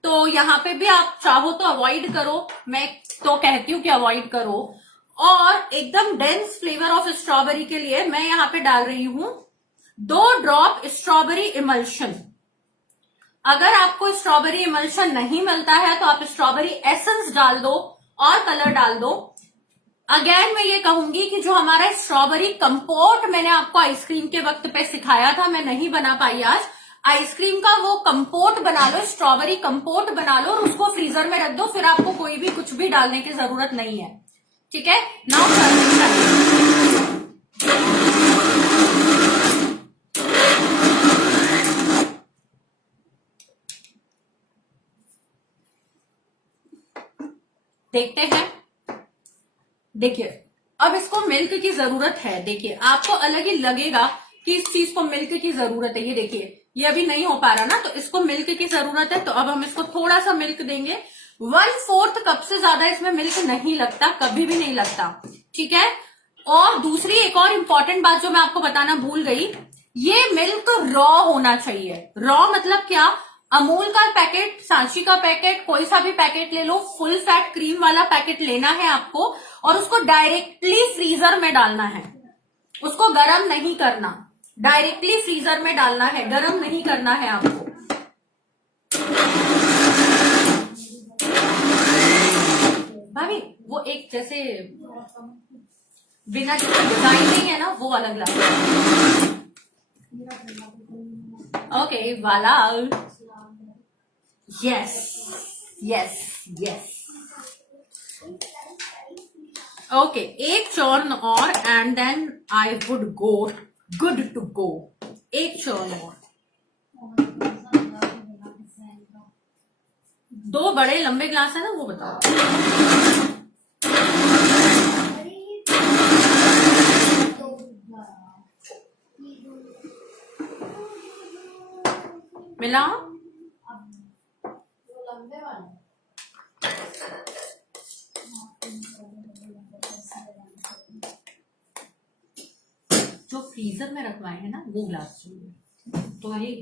तो यहाँ पे भी आप चाहो तो अवॉइड करो, मैं तो कहती हूँ कि अवॉइड करो। और एकदम डेंस फ्लेवर ऑफ स्ट्रॉबेरी के लिए मैं यहाँ पे डाल रही हूं 2 ड्रॉप स्ट्रॉबेरी इमल्शन। अगर आपको स्ट्रॉबेरी इमल्शन नहीं मिलता है तो आप स्ट्रॉबेरी एसेंस डाल दो और कलर डाल दो। अगेन मैं ये कहूंगी कि जो हमारा स्ट्रॉबेरी कंपोट मैंने आपको आइसक्रीम के वक्त पे सिखाया था, मैं नहीं बना पाई आज, आइसक्रीम का वो कंपोट बना लो, स्ट्रॉबेरी कंपोट बना लो और उसको फ्रीजर में रख दो, फिर आपको कोई भी कुछ भी डालने की जरूरत नहीं है। ठीक है, नाउ देखते हैं। देखिए अब इसको मिल्क की जरूरत है। देखिए आपको अलग ही लगेगा कि इस चीज को मिल्क की जरूरत है। ये देखिए ये अभी नहीं हो पा रहा ना, तो इसको मिल्क की जरूरत है, तो अब हम इसको थोड़ा सा मिल्क देंगे। 1/4 कप से ज्यादा इसमें मिल्क नहीं लगता, कभी भी नहीं लगता। ठीक है, और दूसरी एक और इंपॉर्टेंट बात जो मैं आपको बताना भूल गई, ये मिल्क रॉ होना चाहिए। रॉ मतलब क्या, अमूल का पैकेट, सांची का पैकेट, कोई सा भी पैकेट ले लो, फुल फैट क्रीम वाला पैकेट लेना है आपको और उसको डायरेक्टली फ्रीजर में डालना है। उसको गर्म नहीं करना, डायरेक्टली फ्रीजर में डालना है, गर्म नहीं करना है आपको। भाभी वो एक जैसे बिना जिसका डिजाइन नहीं है ना, वो अलग ग्लास। ओके वाला, यस यस यस। ओके, एक चॉर्न और and then I would go good to go. एक चॉर्न और, 2 बड़े लंबे ग्लास है ना, वो बताओ। मिला जो फ्रीजर में रखवाए हैं ना वो ग्लास चाहिए। तो ये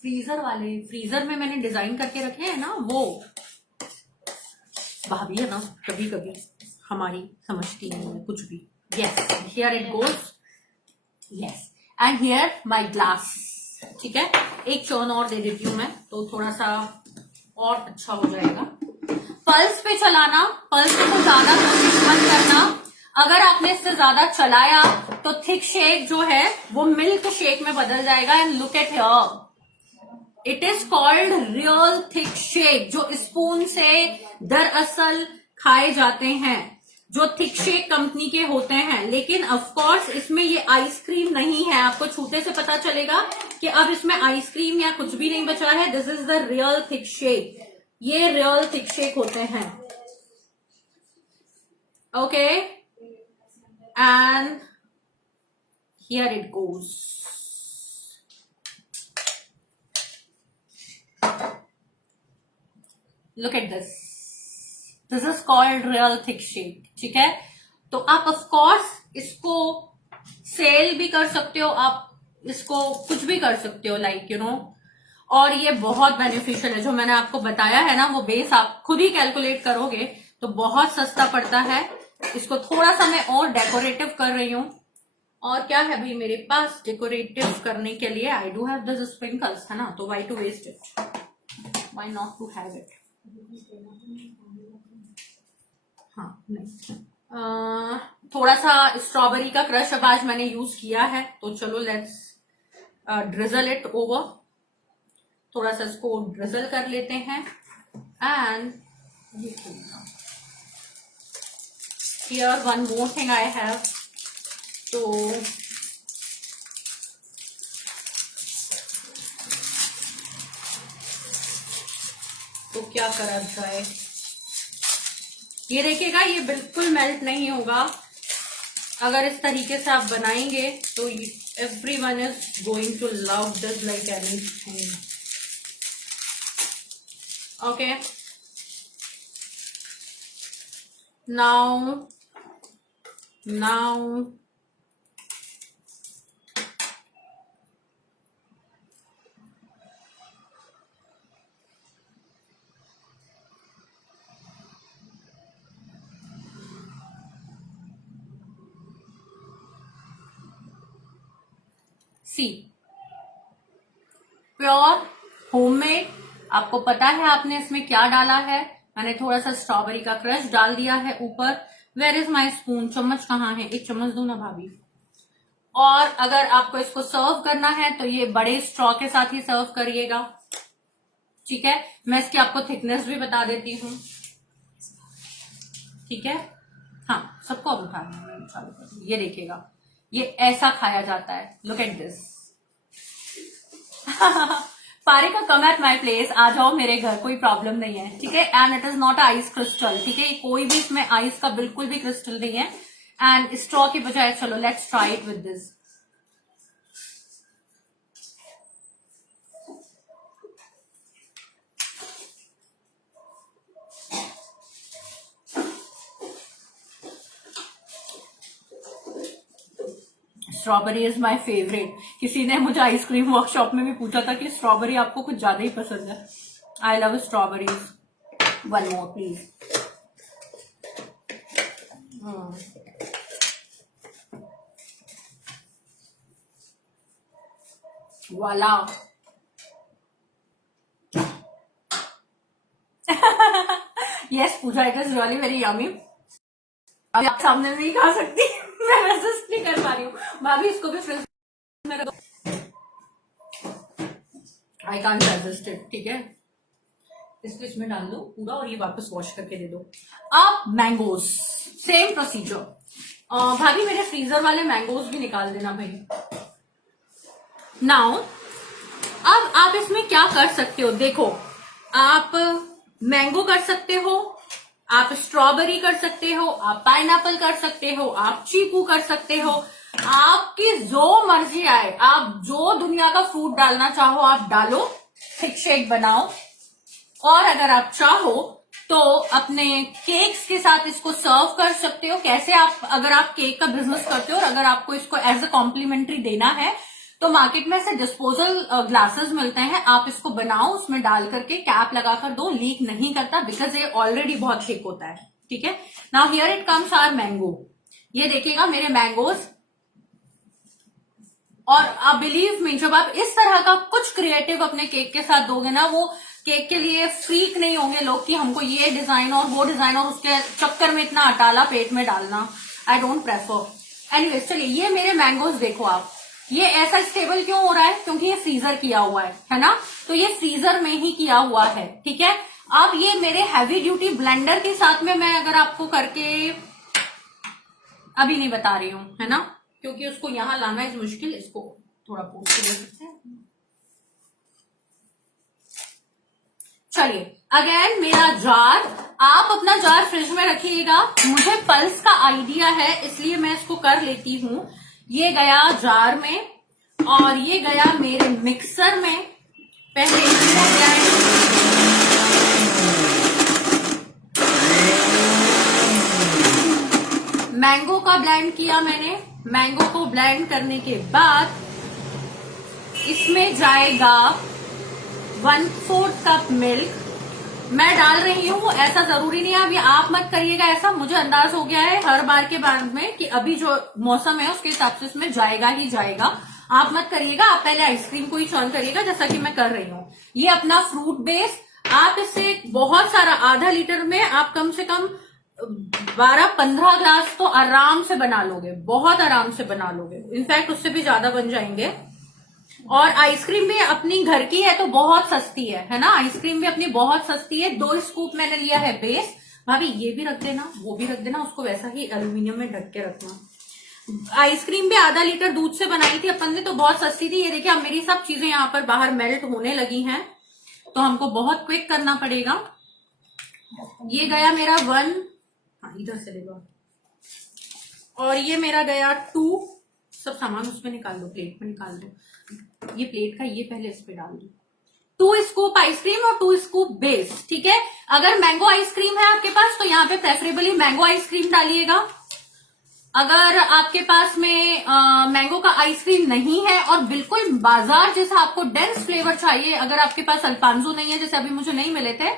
फ्रीजर वाले, फ्रीजर में मैंने डिजाइन करके रखे हैं ना, वो भाभी है ना कभी कभी हमारी समझती नहीं है कुछ भी। Yes, here it goes, yes, and here my glass. ठीक है, एक चॉर्न और दे देती हूं मैं, तो थोड़ा सा और अच्छा हो जाएगा। पल्स पे चलाना, पल्स पे तो ज्यादा कोशिश मत करना। अगर आपने इससे ज्यादा चलाया तो थिक शेक जो है वो मिल्क शेक में बदल जाएगा। And look at here, it is called real thick shake, जो स्पून से दरअसल खाए जाते हैं, जो थिक शेक कंपनी के होते हैं। लेकिन ऑफ कोर्स इसमें ये आइसक्रीम नहीं है, आपको छूटे से पता चलेगा कि अब इसमें आइसक्रीम या कुछ भी नहीं बचा है। This is the real thick shake, ये रियल थिक शेक होते हैं। Okay, and here it goes. Look at this, this is called real thick shake. ठीक है, तो आप ऑफ कोर्स इसको सेल भी कर सकते हो, आप इसको कुछ भी कर सकते हो, लाइक यू नो। और ये बहुत बेनिफिशियल है, जो मैंने आपको बताया है ना, वो बेस आप खुद ही कैलकुलेट करोगे तो बहुत सस्ता पड़ता है। इसको थोड़ा सा मैं और डेकोरेटिव कर रही हूँ। और क्या है भाई मेरे पास डेकोरेटिव करने के लिए, I do have this sprinkles, है ना, तो why to waste it, why not to have it. हाँ नहीं, थोड़ा सा स्ट्रॉबेरी का क्रश अब आज मैंने यूज किया है, तो चलो लेट्स ड्रिजल इट ओवर। थोड़ा सा इसको ड्रिजल कर लेते हैं। And here one more thing I have, तो क्या करा जाए। ये देखिएगा, ये बिल्कुल मेल्ट नहीं होगा। अगर इस तरीके से आप बनाएंगे तो everyone is going to love this like anything. Okay, now see pure homemade. आपको पता है आपने इसमें क्या डाला है। मैंने थोड़ा सा स्ट्रॉबेरी का क्रश डाल दिया है ऊपर। वेयर इज माई स्पून, चम्मच कहाँ है, एक चम्मच दो ना भाभी। और अगर आपको इसको सर्व करना है तो ये बड़े स्ट्रॉ के साथ ही सर्व करिएगा, ठीक है। मैं इसकी आपको थिकनेस भी बता देती हूँ, ठीक है। हाँ, सबको अब उठाना है, चालू कर दूं। ये देखिएगा, ये ऐसा खाया जाता है। Look at this. पारिका कम एट माई प्लेस, आ जाओ मेरे घर, कोई प्रॉब्लम नहीं है, ठीक है। And it is not ice crystal, ठीक है। कोई भी इसमें आइस का बिल्कुल भी क्रिस्टल नहीं है। एंड स्ट्रॉ की बजाय चलो let's try it with this. Strawberry is my favourite. किसी ने मुझे आइसक्रीम वर्कशॉप में भी पूछा था कि स्ट्रॉबेरी आपको कुछ ज्यादा ही पसंद है। I love strawberries. One more please. वाला। Yes Pooja, it is really very yummy. अभी आप सामने नहीं खा सकती। मैं रेसिस्ट नहीं कर पा रही हूँ। भाभी इसको भी फ्रिज में रख दो। आई कांट रेजिस्ट इट, ठीक है। इसको इसमें डाल दो पूरा और ये वापस वॉश करके दे दो। अब मैंगोज, सेम प्रोसीजर। भाभी मेरे फ्रीजर वाले मैंगोज भी निकाल देना भाई। नाउ अब आप इसमें क्या कर सकते हो, देखो आप मैंगो कर सकते हो, आप स्ट्रॉबेरी कर सकते हो, आप पाइनएप्पल कर सकते हो, आप चीकू कर सकते हो, आपकी जो मर्जी आए, आप जो दुनिया का फ्रूट डालना चाहो आप डालो, थिक शेक बनाओ। और अगर आप चाहो तो अपने केक्स के साथ इसको सर्व कर सकते हो। कैसे, आप अगर आप केक का बिजनेस करते हो और अगर आपको इसको एज अ कॉम्प्लीमेंट्री देना है तो मार्केट में से डिस्पोजल ग्लासेस मिलते हैं, आप इसको बनाओ, उसमें डाल करके कैप लगाकर दो, लीक नहीं करता बिकॉज ये ऑलरेडी बहुत थिक होता है, ठीक है। Now here it comes our mango. ये देखिएगा मेरे मैंगोज। और आप बिलीव मी, जब आप इस तरह का कुछ क्रिएटिव अपने केक के साथ दोगे ना, वो केक के लिए फ्रीक नहीं होंगे लोग कि हमको ये डिजाइन और वो डिजाइन और उसके चक्कर में इतना अटाला पेट में डालना। I don't prefer. एनीवेज चलिए, ये मेरे मैंगोज देखो आप, ये ऐसा स्टेबल क्यों हो रहा है, क्योंकि ये फ्रीजर किया हुआ है ना। तो ये फ्रीजर में ही किया हुआ है, ठीक है। अब ये मेरे हैवी ड्यूटी ब्लेंडर के साथ में मैं अगर आपको करके अभी नहीं बता रही हूं, है ना, क्योंकि उसको यहां लाना इज मुश्किल। इसको थोड़ा पोस्ट ले सकते हैं। चलिए अगेन मेरा जार, आप अपना जार फ्रिज में रखिएगा। मुझे पल्स का आइडिया है इसलिए मैं इसको कर लेती हूं। ये गया जार में और ये गया मेरे मिक्सर में। पहले मैंगो का ब्लेंड किया मैंने। मैंगो को ब्लेंड करने के बाद इसमें जाएगा 1/4 कप मिल्क। मैं डाल रही हूँ, ऐसा जरूरी नहीं है, अभी आप मत करिएगा ऐसा। मुझे अंदाज हो गया है हर बार के बाद में कि अभी जो मौसम है उसके हिसाब से इसमें जाएगा ही जाएगा। आप मत करिएगा, आप पहले आइसक्रीम को ही चॉन करिएगा जैसा कि मैं कर रही हूँ। ये अपना फ्रूट बेस, आप इससे बहुत सारा, आधा लीटर में आप कम से कम 12-15 ग्लास तो आराम से बना लोगे, बहुत आराम से बना लोगे। इनफैक्ट उससे भी ज्यादा बन जाएंगे। और आइसक्रीम भी अपनी घर की है तो बहुत सस्ती है ना। आइसक्रीम भी अपनी बहुत सस्ती है। 2 स्कूप मैंने लिया है बेस। भाभी ये भी रख देना, वो भी रख देना, उसको वैसा ही एल्यूमिनियम में ढक के रखना। आइसक्रीम भी आधा लीटर दूध से बनाई थी अपन ने, तो बहुत सस्ती थी। ये देखिए अब मेरी सब चीजें यहाँ पर बाहर मेल्ट होने लगी हैं, तो हमको बहुत क्विक करना पड़ेगा। ये गया मेरा 1, हाँ इधर से लेगा, और ये मेरा गया 2। सब सामान उसमें निकाल दो, प्लेट में निकाल दो। ये प्लेट का ये पहले इस पे डाल दो। 2 स्कूप आइसक्रीम और 2 स्कूप बेस, ठीक है। अगर मैंगो आइसक्रीम है आपके पास तो यहाँ पे प्रेफरेबली मैंगो आइसक्रीम डालिएगा। अगर आपके पास में मैंगो का आइसक्रीम नहीं है और बिल्कुल बाजार जैसा आपको डेंस फ्लेवर चाहिए, अगर आपके पास अल्फांसो नहीं है, जैसे अभी मुझे नहीं मिले थे,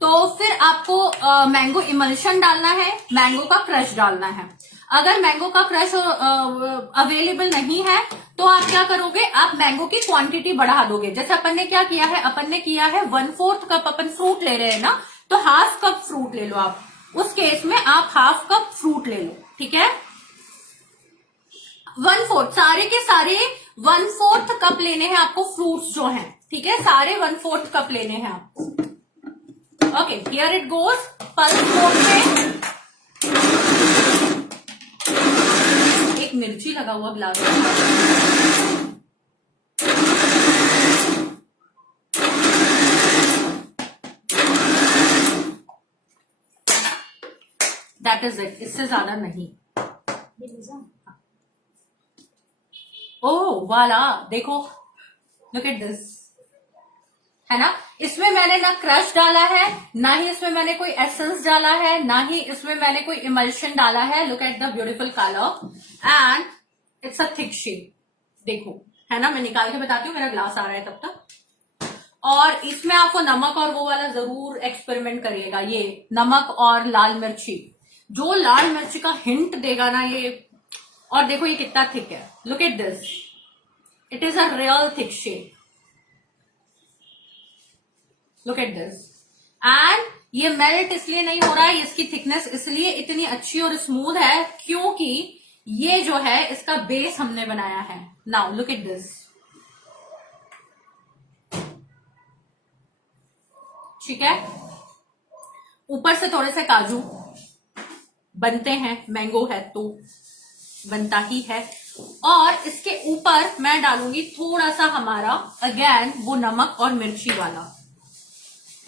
तो फिर आपको मैंगो इमल्शन डालना है, मैंगो का क्रश डालना है। अगर मैंगो का क्रश अवेलेबल नहीं है तो आप क्या करोगे, आप मैंगो की क्वांटिटी बढ़ा दोगे। जैसे अपन ने क्या किया है, अपन ने किया है 1/4 कप अपन फ्रूट ले रहे हैं ना, तो हाफ कप फ्रूट ले लो आप। उस केस में आप हाफ कप फ्रूट ले लो, ठीक है। 1/4 सारे के सारे 1/4 कप लेने हैं आपको फ्रूट्स जो हैं, ठीक है, सारे 1/4 कप लेने हैं आपको। Okay, here it goes. Pulse mode में एक मिर्ची लगा हुआ ग्लास दैट इज इट, इससे ज्यादा नहीं। ओह वाला, देखो, लुक एट दिस, है ना। इसमें मैंने ना क्रश डाला है, ना ही इसमें मैंने कोई एसेंस डाला है, ना ही इसमें मैंने कोई इमल्शन डाला है। Look at the beautiful colour and it's a thick shade, देखो, है ना। मैं निकाल के बताती हूँ, मेरा ग्लास आ रहा है तब तक। और इसमें आपको नमक और वो वाला जरूर एक्सपेरिमेंट करिएगा, ये नमक और लाल मिर्ची, जो लाल मिर्ची का हिंट देगा ना ये। और देखो ये कितना थिक है, look at this, it is a real thick shade, look at this. And ये मेल्ट इसलिए नहीं हो रहा है, इसकी थिकनेस इसलिए इतनी अच्छी और स्मूथ है क्योंकि ये जो है इसका बेस हमने बनाया है। नाउ लुक एट दिस, ठीक है। ऊपर से थोड़े से काजू बनते हैं, मैंगो है तो बनता ही है। और इसके ऊपर मैं डालूंगी थोड़ा सा हमारा अगेन वो नमक और मिर्ची वाला,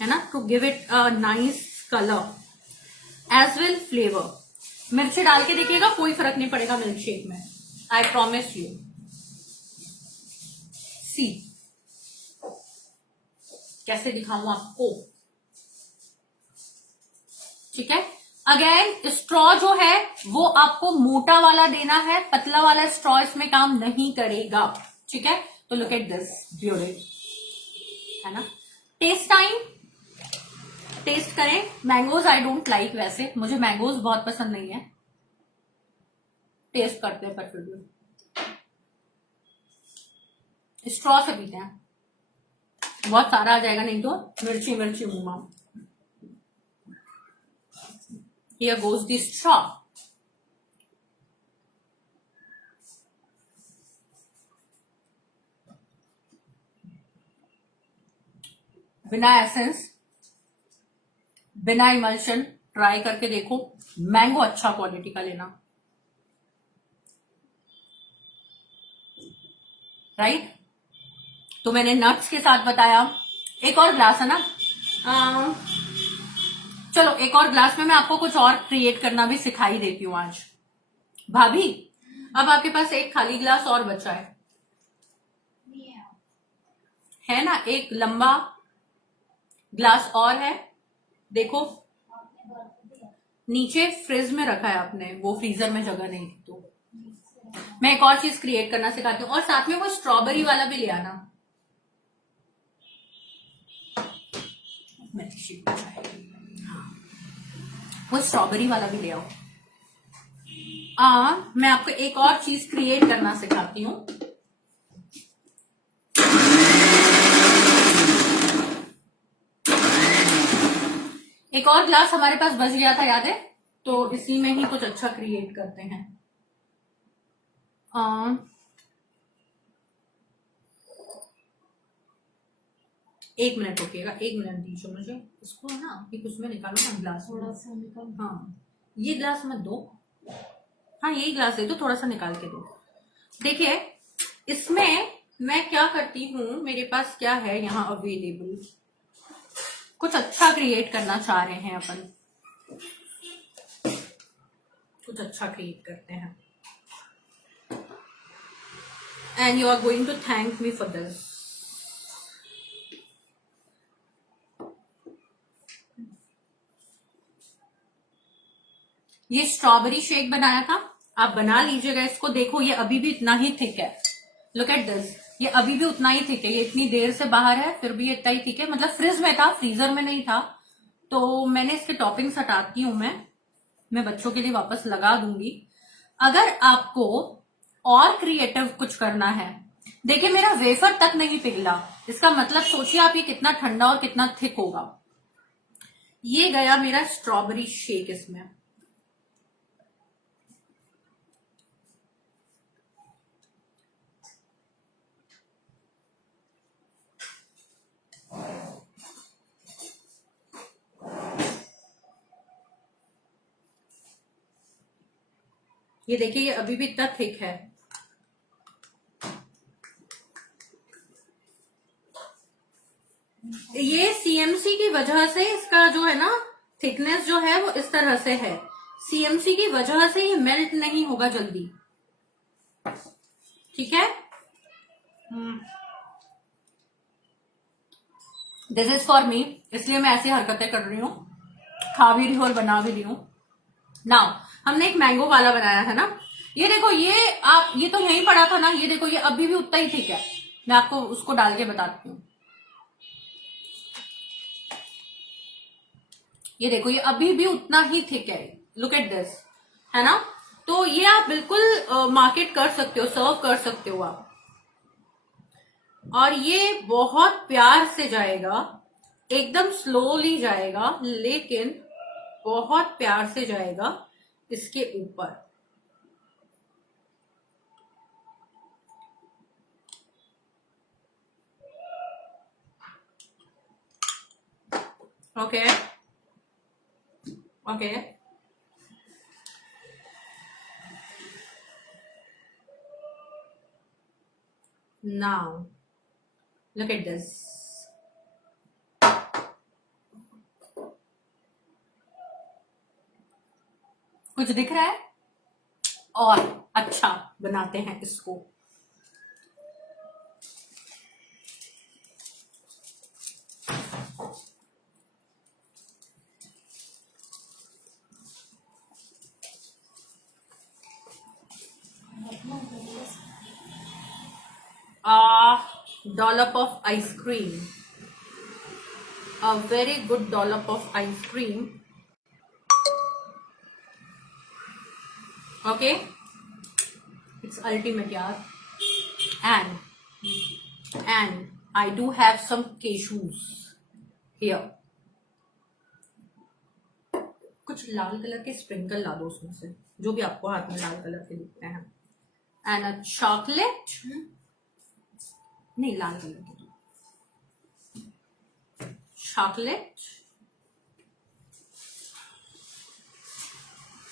है ना, to give it a nice colour as well flavour. मिर्ची डाल के देखिएगा, कोई फर्क नहीं पड़ेगा मिल्क शेक में, आई प्रॉमिस यू। सी कैसे दिखाऊं आपको, ठीक है। अगेन स्ट्रॉ जो है वो आपको मोटा वाला देना है, पतला वाला स्ट्रॉ इसमें काम नहीं करेगा, ठीक है। तो लुक एट दिस ब्यूटी, है ना। टेस्ट टाइम, टेस्ट करें। मैंगोज आई डोंट लाइक, वैसे मुझे मैंगोज बहुत पसंद नहीं है, टेस्ट करते हैं पर फिर भी स्ट्रॉ से पीते हैं, बहुत सारा आ जाएगा नहीं तो मिर्ची मिर्ची मुंह में। Here goes the straw. बिना एसेंस, बिना इमल्शन, ट्राई करके देखो। मैंगो अच्छा क्वालिटी का लेना, राइट। तो मैंने नट्स के साथ बताया। एक और ग्लास है ना, चलो एक और ग्लास में मैं आपको कुछ और क्रिएट करना भी सिखाई देती हूँ आज। भाभी, अब आपके पास एक खाली ग्लास और बचा है ना, एक लंबा ग्लास और है, देखो नीचे फ्रिज में रखा है आपने, वो फ्रीजर में जगह नहीं थी तो मैं एक और चीज क्रिएट करना सिखाती हूँ। और साथ में वो स्ट्रॉबेरी वाला भी ले आना, वो स्ट्रॉबेरी वाला भी ले आओ। मैं आपको एक और चीज क्रिएट करना सिखाती हूँ। एक और ग्लास हमारे पास बच गया था, याद है, तो इसी में ही कुछ अच्छा क्रिएट करते हैं। एक मिनट रुकिएगा, एक मिनट दीजिए मुझे, इसको है ना एक उसमें निकालो ना ग्लास, थोड़ा सा निकाल। हाँ ये ग्लास मत दो, हाँ यही ग्लास दे दो, थोड़ा सा निकाल के दो। देखिए इसमें मैं क्या करती हूँ, मेरे पास क्या है यहाँ अवेलेबल, कुछ अच्छा क्रिएट करना चाह रहे हैं अपन, कुछ अच्छा क्रिएट करते हैं। And you are going to thank me for this. ये स्ट्रॉबेरी शेक बनाया था, आप बना लीजिएगा इसको। देखो ये अभी भी इतना ही थिक है, लुक एट दिस, ये अभी भी उतना ही थिक है, ये इतनी देर से बाहर है फिर भी इतना ही थिक है। मतलब फ्रिज में था, फ्रीजर में नहीं था, तो मैंने इसके टॉपिंग्स हटाती हूँ मैं बच्चों के लिए वापस लगा दूंगी। अगर आपको और क्रिएटिव कुछ करना है, देखिए मेरा वेफर तक नहीं पिघला, इसका मतलब सोचिए आप ये कितना ठंडा और कितना थिक होगा। ये गया मेरा स्ट्रॉबेरी शेक इसमें। ये देखिए ये अभी भी इतना थिक है। ये सीएमसी की वजह से इसका जो है ना थिकनेस जो है वो इस तरह से है। सीएमसी की वजह से ये मेल्ट नहीं होगा जल्दी, ठीक है। दिस इज फॉर मी, इसलिए मैं ऐसी हरकतें कर रही हूँ, खा भी रही हूँ और बना भी रही हूँ। नाउ हमने एक मैंगो वाला बनाया है ना, ये देखो ये आप ये तो यहीं पड़ा था ना, ये देखो ये अभी भी उतना ही थिक है। मैं आपको उसको डाल के बताती हूँ। ये देखो ये अभी भी उतना ही थिक है, लुक एट दिस, है ना। तो ये आप बिल्कुल मार्केट कर सकते हो, सर्व कर सकते हो आप, और ये बहुत प्यार से जाएगा, एकदम स्लोली जाएगा लेकिन बहुत प्यार से जाएगा इसके ऊपर। Okay okay now look at this. कुछ दिख रहा है? और अच्छा बनाते हैं इसको। Dollop of ice cream, a very good dollop of ice cream. Okay, it's ultimate yaar. And I do have some cashews here. कुछ लाल कलर के स्प्रिंकल ला दो उसमें से, जो भी आपको हाथ में लाल कलर के दिखते हैं। एंड अ चॉकलेट, नहीं लाल कलर के चॉकलेट।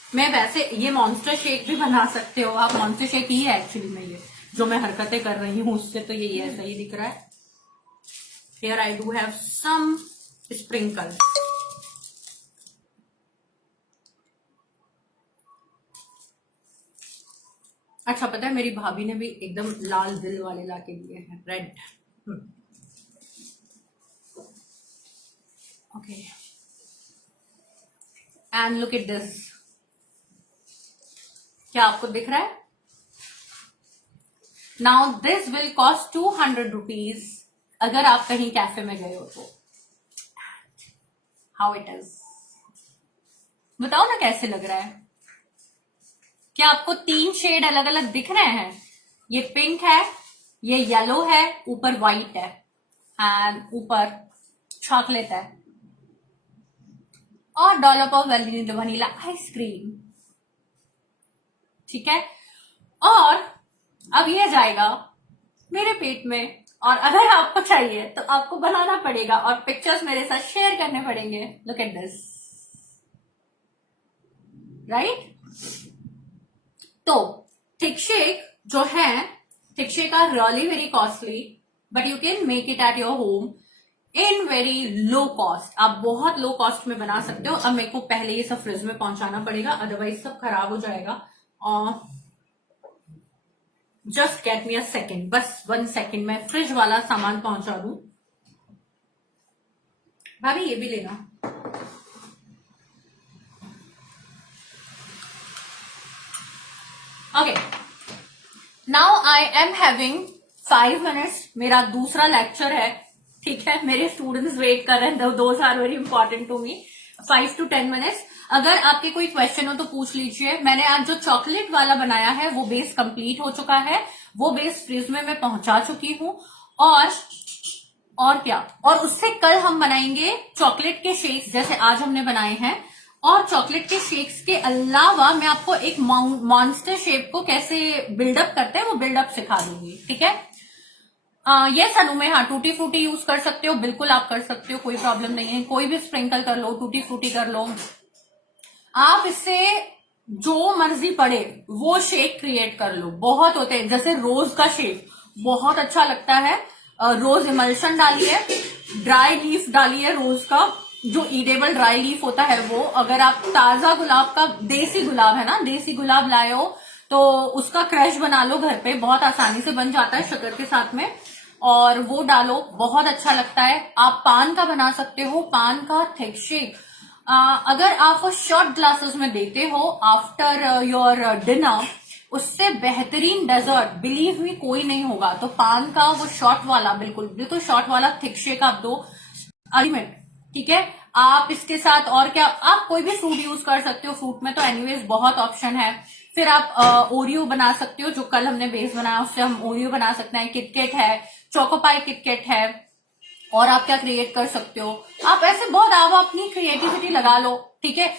मैं वैसे ये मॉन्स्टर शेक भी बना सकते हो आप, मॉन्स्टर शेक ही है एक्चुअली में, ये जो मैं हरकतें कर रही हूं उससे तो ये ऐसा ही दिख रहा है। Here I do have some sprinkle. अच्छा पता है मेरी भाभी ने भी एकदम लाल दिल वाले लाके दिए हैं, red. Okay and look at this, क्या आपको दिख रहा है? Now this will cost 200 rupees अगर आप कहीं कैफे में गए हो तो। हाउ इट इज, बताओ ना कैसे लग रहा है? क्या आपको 3 शेड अलग अलग दिख रहे हैं? ये पिंक है, ये येलो है, ऊपर व्हाइट है एंड ऊपर चॉकलेट है, और डॉलप ऑफ वनीला आइसक्रीम, ठीक है। और अब ये जाएगा मेरे पेट में, और अगर आपको चाहिए तो आपको बनाना पड़ेगा और पिक्चर्स मेरे साथ शेयर करने पड़ेंगे। Look at this, right. तो थिक शेक जो है, thick shake are really very costly, but you can make it at your home in very low cost. आप बहुत लो कॉस्ट में बना सकते हो। अब मेरे को पहले ये सब फ्रिज में पहुंचाना पड़ेगा, अदरवाइज सब खराब हो जाएगा। और just get me a second, बस 1 सेकेंड में फ्रिज वाला सामान पहुंचा दूं। भाभी ये भी लेना। Okay now I am having 5 minutes, मेरा दूसरा लेक्चर है, ठीक है। मेरे स्टूडेंट्स वेट कर रहे हैं, those are very important to me. 5 to 10 minutes. अगर आपके कोई क्वेश्चन हो तो पूछ लीजिए। मैंने आज जो चॉकलेट वाला बनाया है वो बेस कंप्लीट हो चुका है, वो बेस फ्रिज में मैं पहुंचा चुकी हूँ। और क्या, और उससे कल हम बनाएंगे चॉकलेट के शेक्स जैसे आज हमने बनाए हैं। और चॉकलेट के शेक्स के अलावा मैं आपको एक मॉन्स्टर शेप को कैसे बिल्डअप करते हैं वो बिल्डअप सिखा दूंगी, ठीक है। ये सनु में, हाँ, टूटी फ्रूटी यूज कर सकते हो, बिल्कुल आप कर सकते हो, कोई प्रॉब्लम नहीं है। कोई भी स्प्रिंकल कर लो, टूटी फ्रूटी कर लो, आप इससे जो मर्जी पड़े वो शेक क्रिएट कर लो। बहुत होते हैं, जैसे रोज का शेक बहुत अच्छा लगता है। रोज इमल्शन डालिए, ड्राई लीफ डालिए रोज का, जो ईडेबल ड्राई लीफ होता है वो। अगर आप ताजा गुलाब का, देसी गुलाब है ना, देसी गुलाब लाए हो तो उसका क्रश बना लो घर पे, बहुत आसानी से बन जाता है शक्कर के साथ में, और वो डालो, बहुत अच्छा लगता है। आप पान का बना सकते हो, पान का थिक शेक। अगर आप वो शॉर्ट ग्लासेस में देते हो आफ्टर योर डिनर, उससे बेहतरीन डेजर्ट बिलीव मी कोई नहीं होगा। तो पान का वो शॉर्ट वाला, बिल्कुल बिल्कुल शॉर्ट वाला थिक शेक आप दो, अल्टीमेट, ठीक है। आप इसके साथ और क्या, आप कोई भी फ्रूट यूज कर सकते हो, फ्रूट में तो एनीवेज बहुत ऑप्शन है। फिर आप ओरियो बना सकते हो, जो कल हमने बेस बनाया उससे हम ओरियो बना सकते हैं। किटकेट है, चोकोपाई किटकेट है, और आप क्या क्रिएट कर सकते हो, आप ऐसे बहुत, आप अपनी क्रिएटिविटी लगा लो, ठीक है।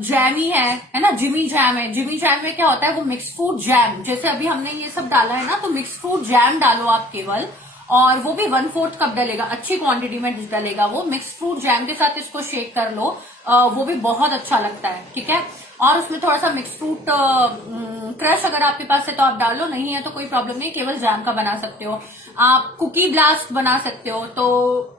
जैमी है ना, जिमी जैम है। जिमी जैम में क्या होता है, वो मिक्स फ्रूट जैम, जैसे अभी हमने ये सब डाला है ना, तो मिक्स फ्रूट जैम डालो आप केवल, और वो भी 1/4 कप डलेगा, अच्छी क्वांटिटी में डलेगा वो। मिक्स फ्रूट जैम के साथ इसको शेक कर लो, वो भी बहुत अच्छा लगता है, ठीक है। और उसमें थोड़ा सा मिक्स फ्रूट क्रश अगर आपके पास है तो आप डाल लो, नहीं है तो कोई प्रॉब्लम नहीं, केवल जैम का बना सकते हो। आप कुकी ब्लास्ट बना सकते हो। तो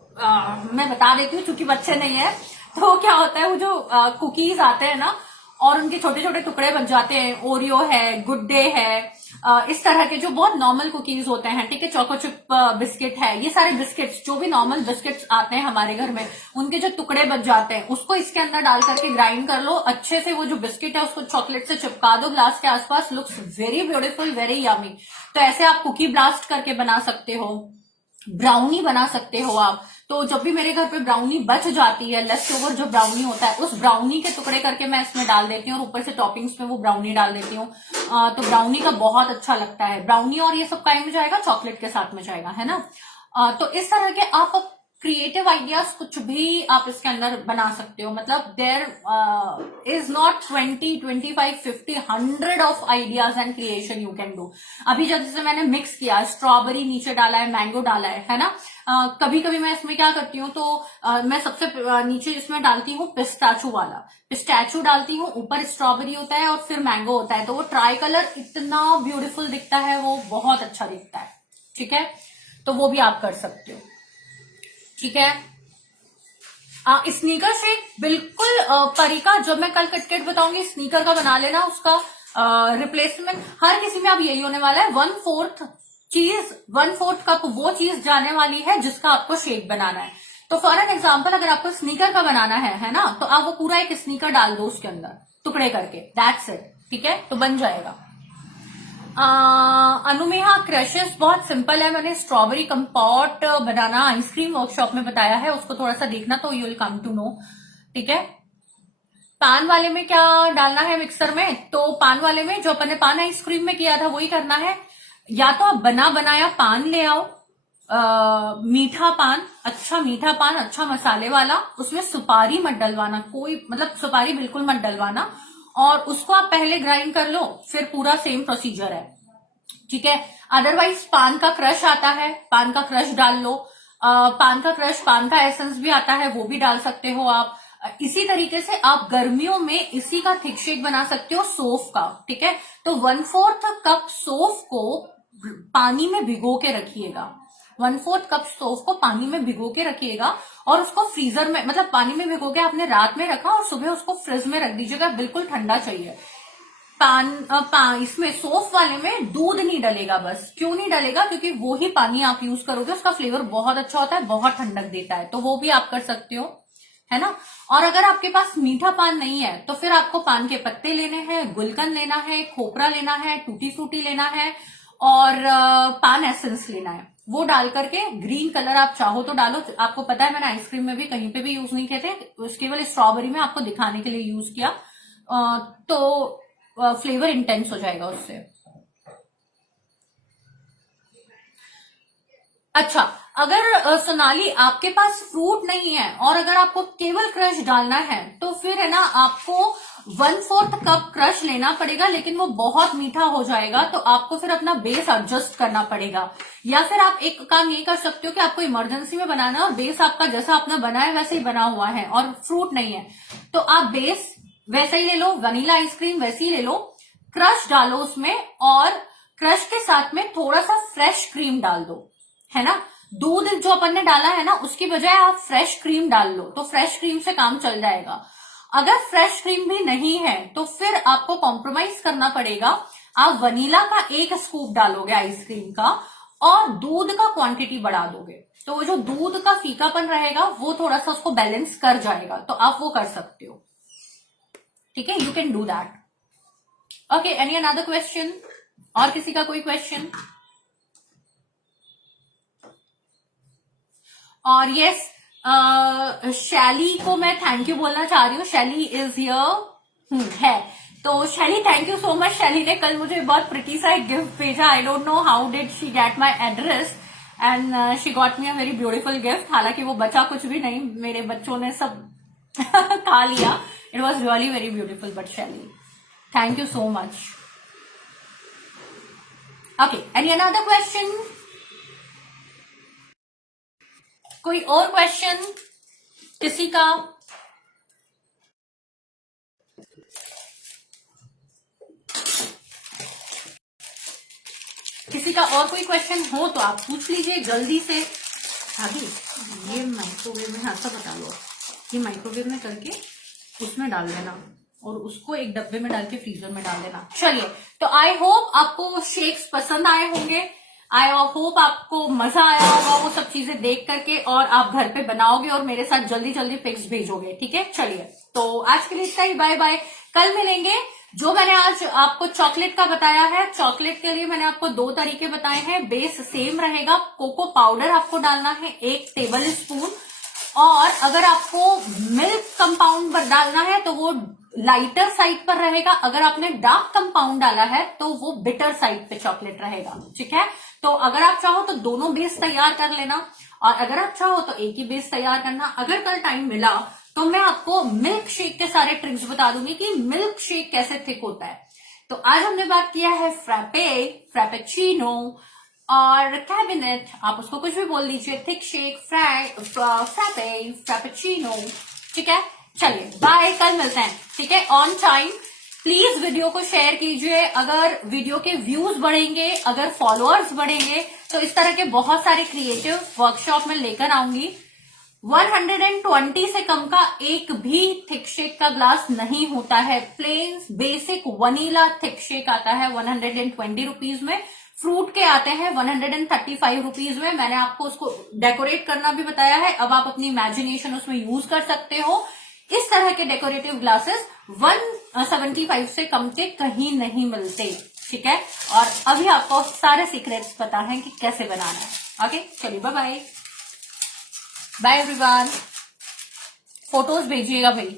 मैं बता देती हूँ, चूंकि बच्चे नहीं है, तो क्या होता है, वो जो कुकीज आते हैं ना और उनके छोटे छोटे टुकड़े बन जाते हैं, ओरियो है, गुड डे है, इस तरह के जो बहुत नॉर्मल कुकीज होते हैं, ठीक है, चोको चिप बिस्किट है, ये सारे बिस्किट्स जो भी नॉर्मल बिस्किट्स आते हैं हमारे घर में, उनके जो टुकड़े बच जाते हैं, उसको इसके अंदर डाल करके ग्राइंड कर लो अच्छे से। वो जो बिस्किट है उसको चॉकलेट से चिपका दो ग्लास के आसपास, looks very beautiful, very yummy. तो ऐसे आप कुकी ब्लास्ट करके बना सकते हो, ब्राउनी बना सकते हो आप। तो जब भी मेरे घर पे ब्राउनी बच जाती है, लेफ्ट ओवर जो ब्राउनी होता है, उस ब्राउनी के टुकड़े करके मैं इसमें डाल देती हूँ, और ऊपर से टॉपिंग्स में वो ब्राउनी डाल देती हूँ। तो ब्राउनी का बहुत अच्छा लगता है। ब्राउनी और ये सब काय में जाएगा, चॉकलेट के साथ में जाएगा, है ना। तो इस तरह के आप क्रिएटिव आइडियाज कुछ भी आप इसके अंदर बना सकते हो। मतलब there is not 20, 25, 50, 100 of ideas and creation you can do. अभी जैसे मैंने मिक्स किया, स्ट्रॉबेरी नीचे डाला है, मैंगो डाला है ना। कभी कभी मैं इसमें क्या करती हूँ, तो मैं सबसे नीचे इसमें डालती हूँ पिस्ताचू वाला, पिस्ताचू डालती हूँ, ऊपर स्ट्रॉबेरी होता है और फिर मैंगो होता है, तो वो ट्राई कलर इतना ब्यूटीफुल दिखता है, वो बहुत अच्छा दिखता है, ठीक है। तो वो भी आप कर सकते हो, ठीक है। स्नीकर शेक बिल्कुल परिका, जब मैं कल कटकेट बताऊंगी स्नीकर का बना लेना, उसका रिप्लेसमेंट हर किसी में अब यही होने वाला है। 1/4 कप वो चीज जाने वाली है जिसका आपको शेक बनाना है। तो फॉर एन एग्जाम्पल, अगर आपको स्नीकर का बनाना है ना, तो आप वो पूरा एक स्नीकर डाल दो उसके अंदर टुकड़े करके, दैट्स इट, ठीक है, तो बन जाएगा। अनुमेहा क्रशेस बहुत सिंपल है, मैंने strawberry compote banana ice cream workshop में बताया है, उसको थोड़ा सा देखना तो you will come to know, ठीक है। पान वाले में क्या डालना है मिक्सर में, तो पान वाले में जो अपन ने पान आइसक्रीम में किया था वही करना है। या तो आप बना बनाया पान ले आओ, मीठा पान, अच्छा मीठा पान, अच्छा मसाले वाला, उसमें सुपारी मत डलवाना, कोई मतलब सुपारी बिल्कुल मत डलवाना, और उसको आप पहले ग्राइंड कर लो, फिर पूरा सेम प्रोसीजर है, ठीक है। अदरवाइज पान का क्रश आता है, पान का क्रश डाल लो। पान का क्रश, पान का एसेंस भी आता है, वो भी डाल सकते हो आप। इसी तरीके से आप गर्मियों में इसी का थिक शेक बना सकते हो सौंफ का, ठीक है। तो 1/4 कप सौंफ को पानी में भिगो के रखिएगा, 1/4 कप सौंफ को पानी में भिगो के रखिएगा, और उसको फ्रीजर में, मतलब पानी में भिगो के आपने रात में रखा और सुबह उसको फ्रिज में रख दीजिएगा, बिल्कुल ठंडा चाहिए। इसमें सौंफ वाले में दूध नहीं डलेगा, बस क्यों नहीं डलेगा, क्योंकि वो ही पानी आप यूज करोगे, उसका फ्लेवर बहुत अच्छा होता है, बहुत ठंडक देता है, तो वो भी आप कर सकते हो, है ना। और अगर आपके पास मीठा पान नहीं है तो फिर आपको पान के पत्ते लेने हैं, गुलकंद लेना है, खोपरा लेना है, टूटी फ्रूटी लेना है, और पान एसेंस लेना है, वो डाल करके ग्रीन कलर आप चाहो तो डालो। आपको पता है मैंने आइसक्रीम में भी कहीं पे भी यूज नहीं किए थे, केवल स्ट्रॉबेरी में आपको दिखाने के लिए यूज किया, तो फ्लेवर इंटेंस हो जाएगा उससे। अच्छा, अगर सोनाली आपके पास फ्रूट नहीं है और अगर आपको केवल क्रश डालना है तो फिर है ना आपको 1/4 कप क्रश लेना पड़ेगा, लेकिन वो बहुत मीठा हो जाएगा, तो आपको फिर अपना बेस एडजस्ट करना पड़ेगा। या फिर आप एक काम ये कर सकते हो कि आपको इमरजेंसी में बनाना है और बेस आपका जैसा आपने बनाया वैसे ही बना हुआ है और फ्रूट नहीं है, तो आप बेस वैसे ही ले लो, वनीला आइसक्रीम वैसे ही ले लो, क्रश डालो उसमें, और क्रश के साथ में थोड़ा सा फ्रेश क्रीम डाल दो, है ना। दूध जो अपन ने डाला है ना उसकी बजाय आप फ्रेश क्रीम डाल लो, तो फ्रेश क्रीम से काम चल जाएगा। अगर फ्रेश क्रीम भी नहीं है तो फिर आपको कॉम्प्रोमाइज करना पड़ेगा, आप वनीला का 1 स्कूप डालोगे आइसक्रीम का और दूध का क्वांटिटी बढ़ा दोगे, तो वो जो दूध का फीकापन रहेगा वो थोड़ा सा उसको बैलेंस कर जाएगा, तो आप वो कर सकते हो, ठीक है, you can do that. Okay, any another question? और किसी का कोई क्वेश्चन? और यस, शैली को मैं थैंक यू बोलना चाह रही हूँ, शैली इज हियर है, तो शैली थैंक यू सो मच। शैली ने कल मुझे बहुत प्रिटी सा एक गिफ्ट भेजा, I don't know how did she get my address and she got me a very beautiful gift. हालांकि वो बचा कुछ भी नहीं, मेरे बच्चों ने सब खा लिया। It was really very beautiful, but Shaili thank you so much. Okay, any another question? कोई और क्वेश्चन किसी का? किसी का और कोई क्वेश्चन हो तो आप पूछ लीजिए जल्दी से। अभी ये माइक्रोवेव में, हाँ सब बता लो, ये माइक्रोवेव में करके उसमें डाल देना और उसको एक डब्बे में डाल के फ्रीजर में डाल देना। चलिए, तो आई होप आपको शेक्स पसंद आए होंगे, आई होप आपको मजा आया होगा वो सब चीजें देख करके, और आप घर पे बनाओगे और मेरे साथ जल्दी जल्दी पिक्स भेजोगे, ठीक है। चलिए, तो आज के लिए इतना ही, बाय बाय, कल मिलेंगे। जो मैंने आज आपको चॉकलेट का बताया है, चॉकलेट के लिए मैंने आपको 2 तरीके बताए हैं, बेस सेम रहेगा, कोको पाउडर आपको डालना है 1 टेबल स्पून, और अगर आपको मिल्क कंपाउंड डालना है तो वो लाइटर साइड पर रहेगा, अगर आपने डार्क कंपाउंड डाला है तो वो बिटर साइड पे चॉकलेट रहेगा, ठीक है। तो अगर आप चाहो तो दोनों बेस तैयार कर लेना, और अगर आप चाहो तो एक ही बेस तैयार करना। अगर कल टाइम मिला तो मैं आपको मिल्क शेक के सारे ट्रिक्स बता दूंगी कि मिल्क शेक कैसे थिक होता है। तो आज हमने बात किया है फ्रैपे, फ्रैपेचिनो और कैबिनेट, आप उसको कुछ भी बोल लीजिए, थिक शेक, फ्रैपे, फ्रैपेचिनो, ठीक है। चलिए बाय, कल मिलते हैं, ठीक है, ऑन टाइम। प्लीज वीडियो को शेयर कीजिए, अगर वीडियो के व्यूज बढ़ेंगे, अगर फॉलोअर्स बढ़ेंगे तो इस तरह के बहुत सारे क्रिएटिव वर्कशॉप में लेकर आऊंगी। 120 से कम का एक भी थिक शेक का ग्लास नहीं होता है, plain basic vanilla thick shake आता है 120 रुपीज में, फ्रूट के आते हैं 135 रुपीज में। मैंने आपको उसको डेकोरेट करना भी बताया है, अब आप अपनी इमेजिनेशन उसमें यूज कर सकते हो। इस तरह के डेकोरेटिव ग्लासेस 175 से कम के कहीं नहीं मिलते, ठीक है। और अभी आपको सारे सीक्रेट्स पता है कि कैसे बनाना है। ओके, चलिए bye bye, bye everyone. Photos भेजिएगा भाई।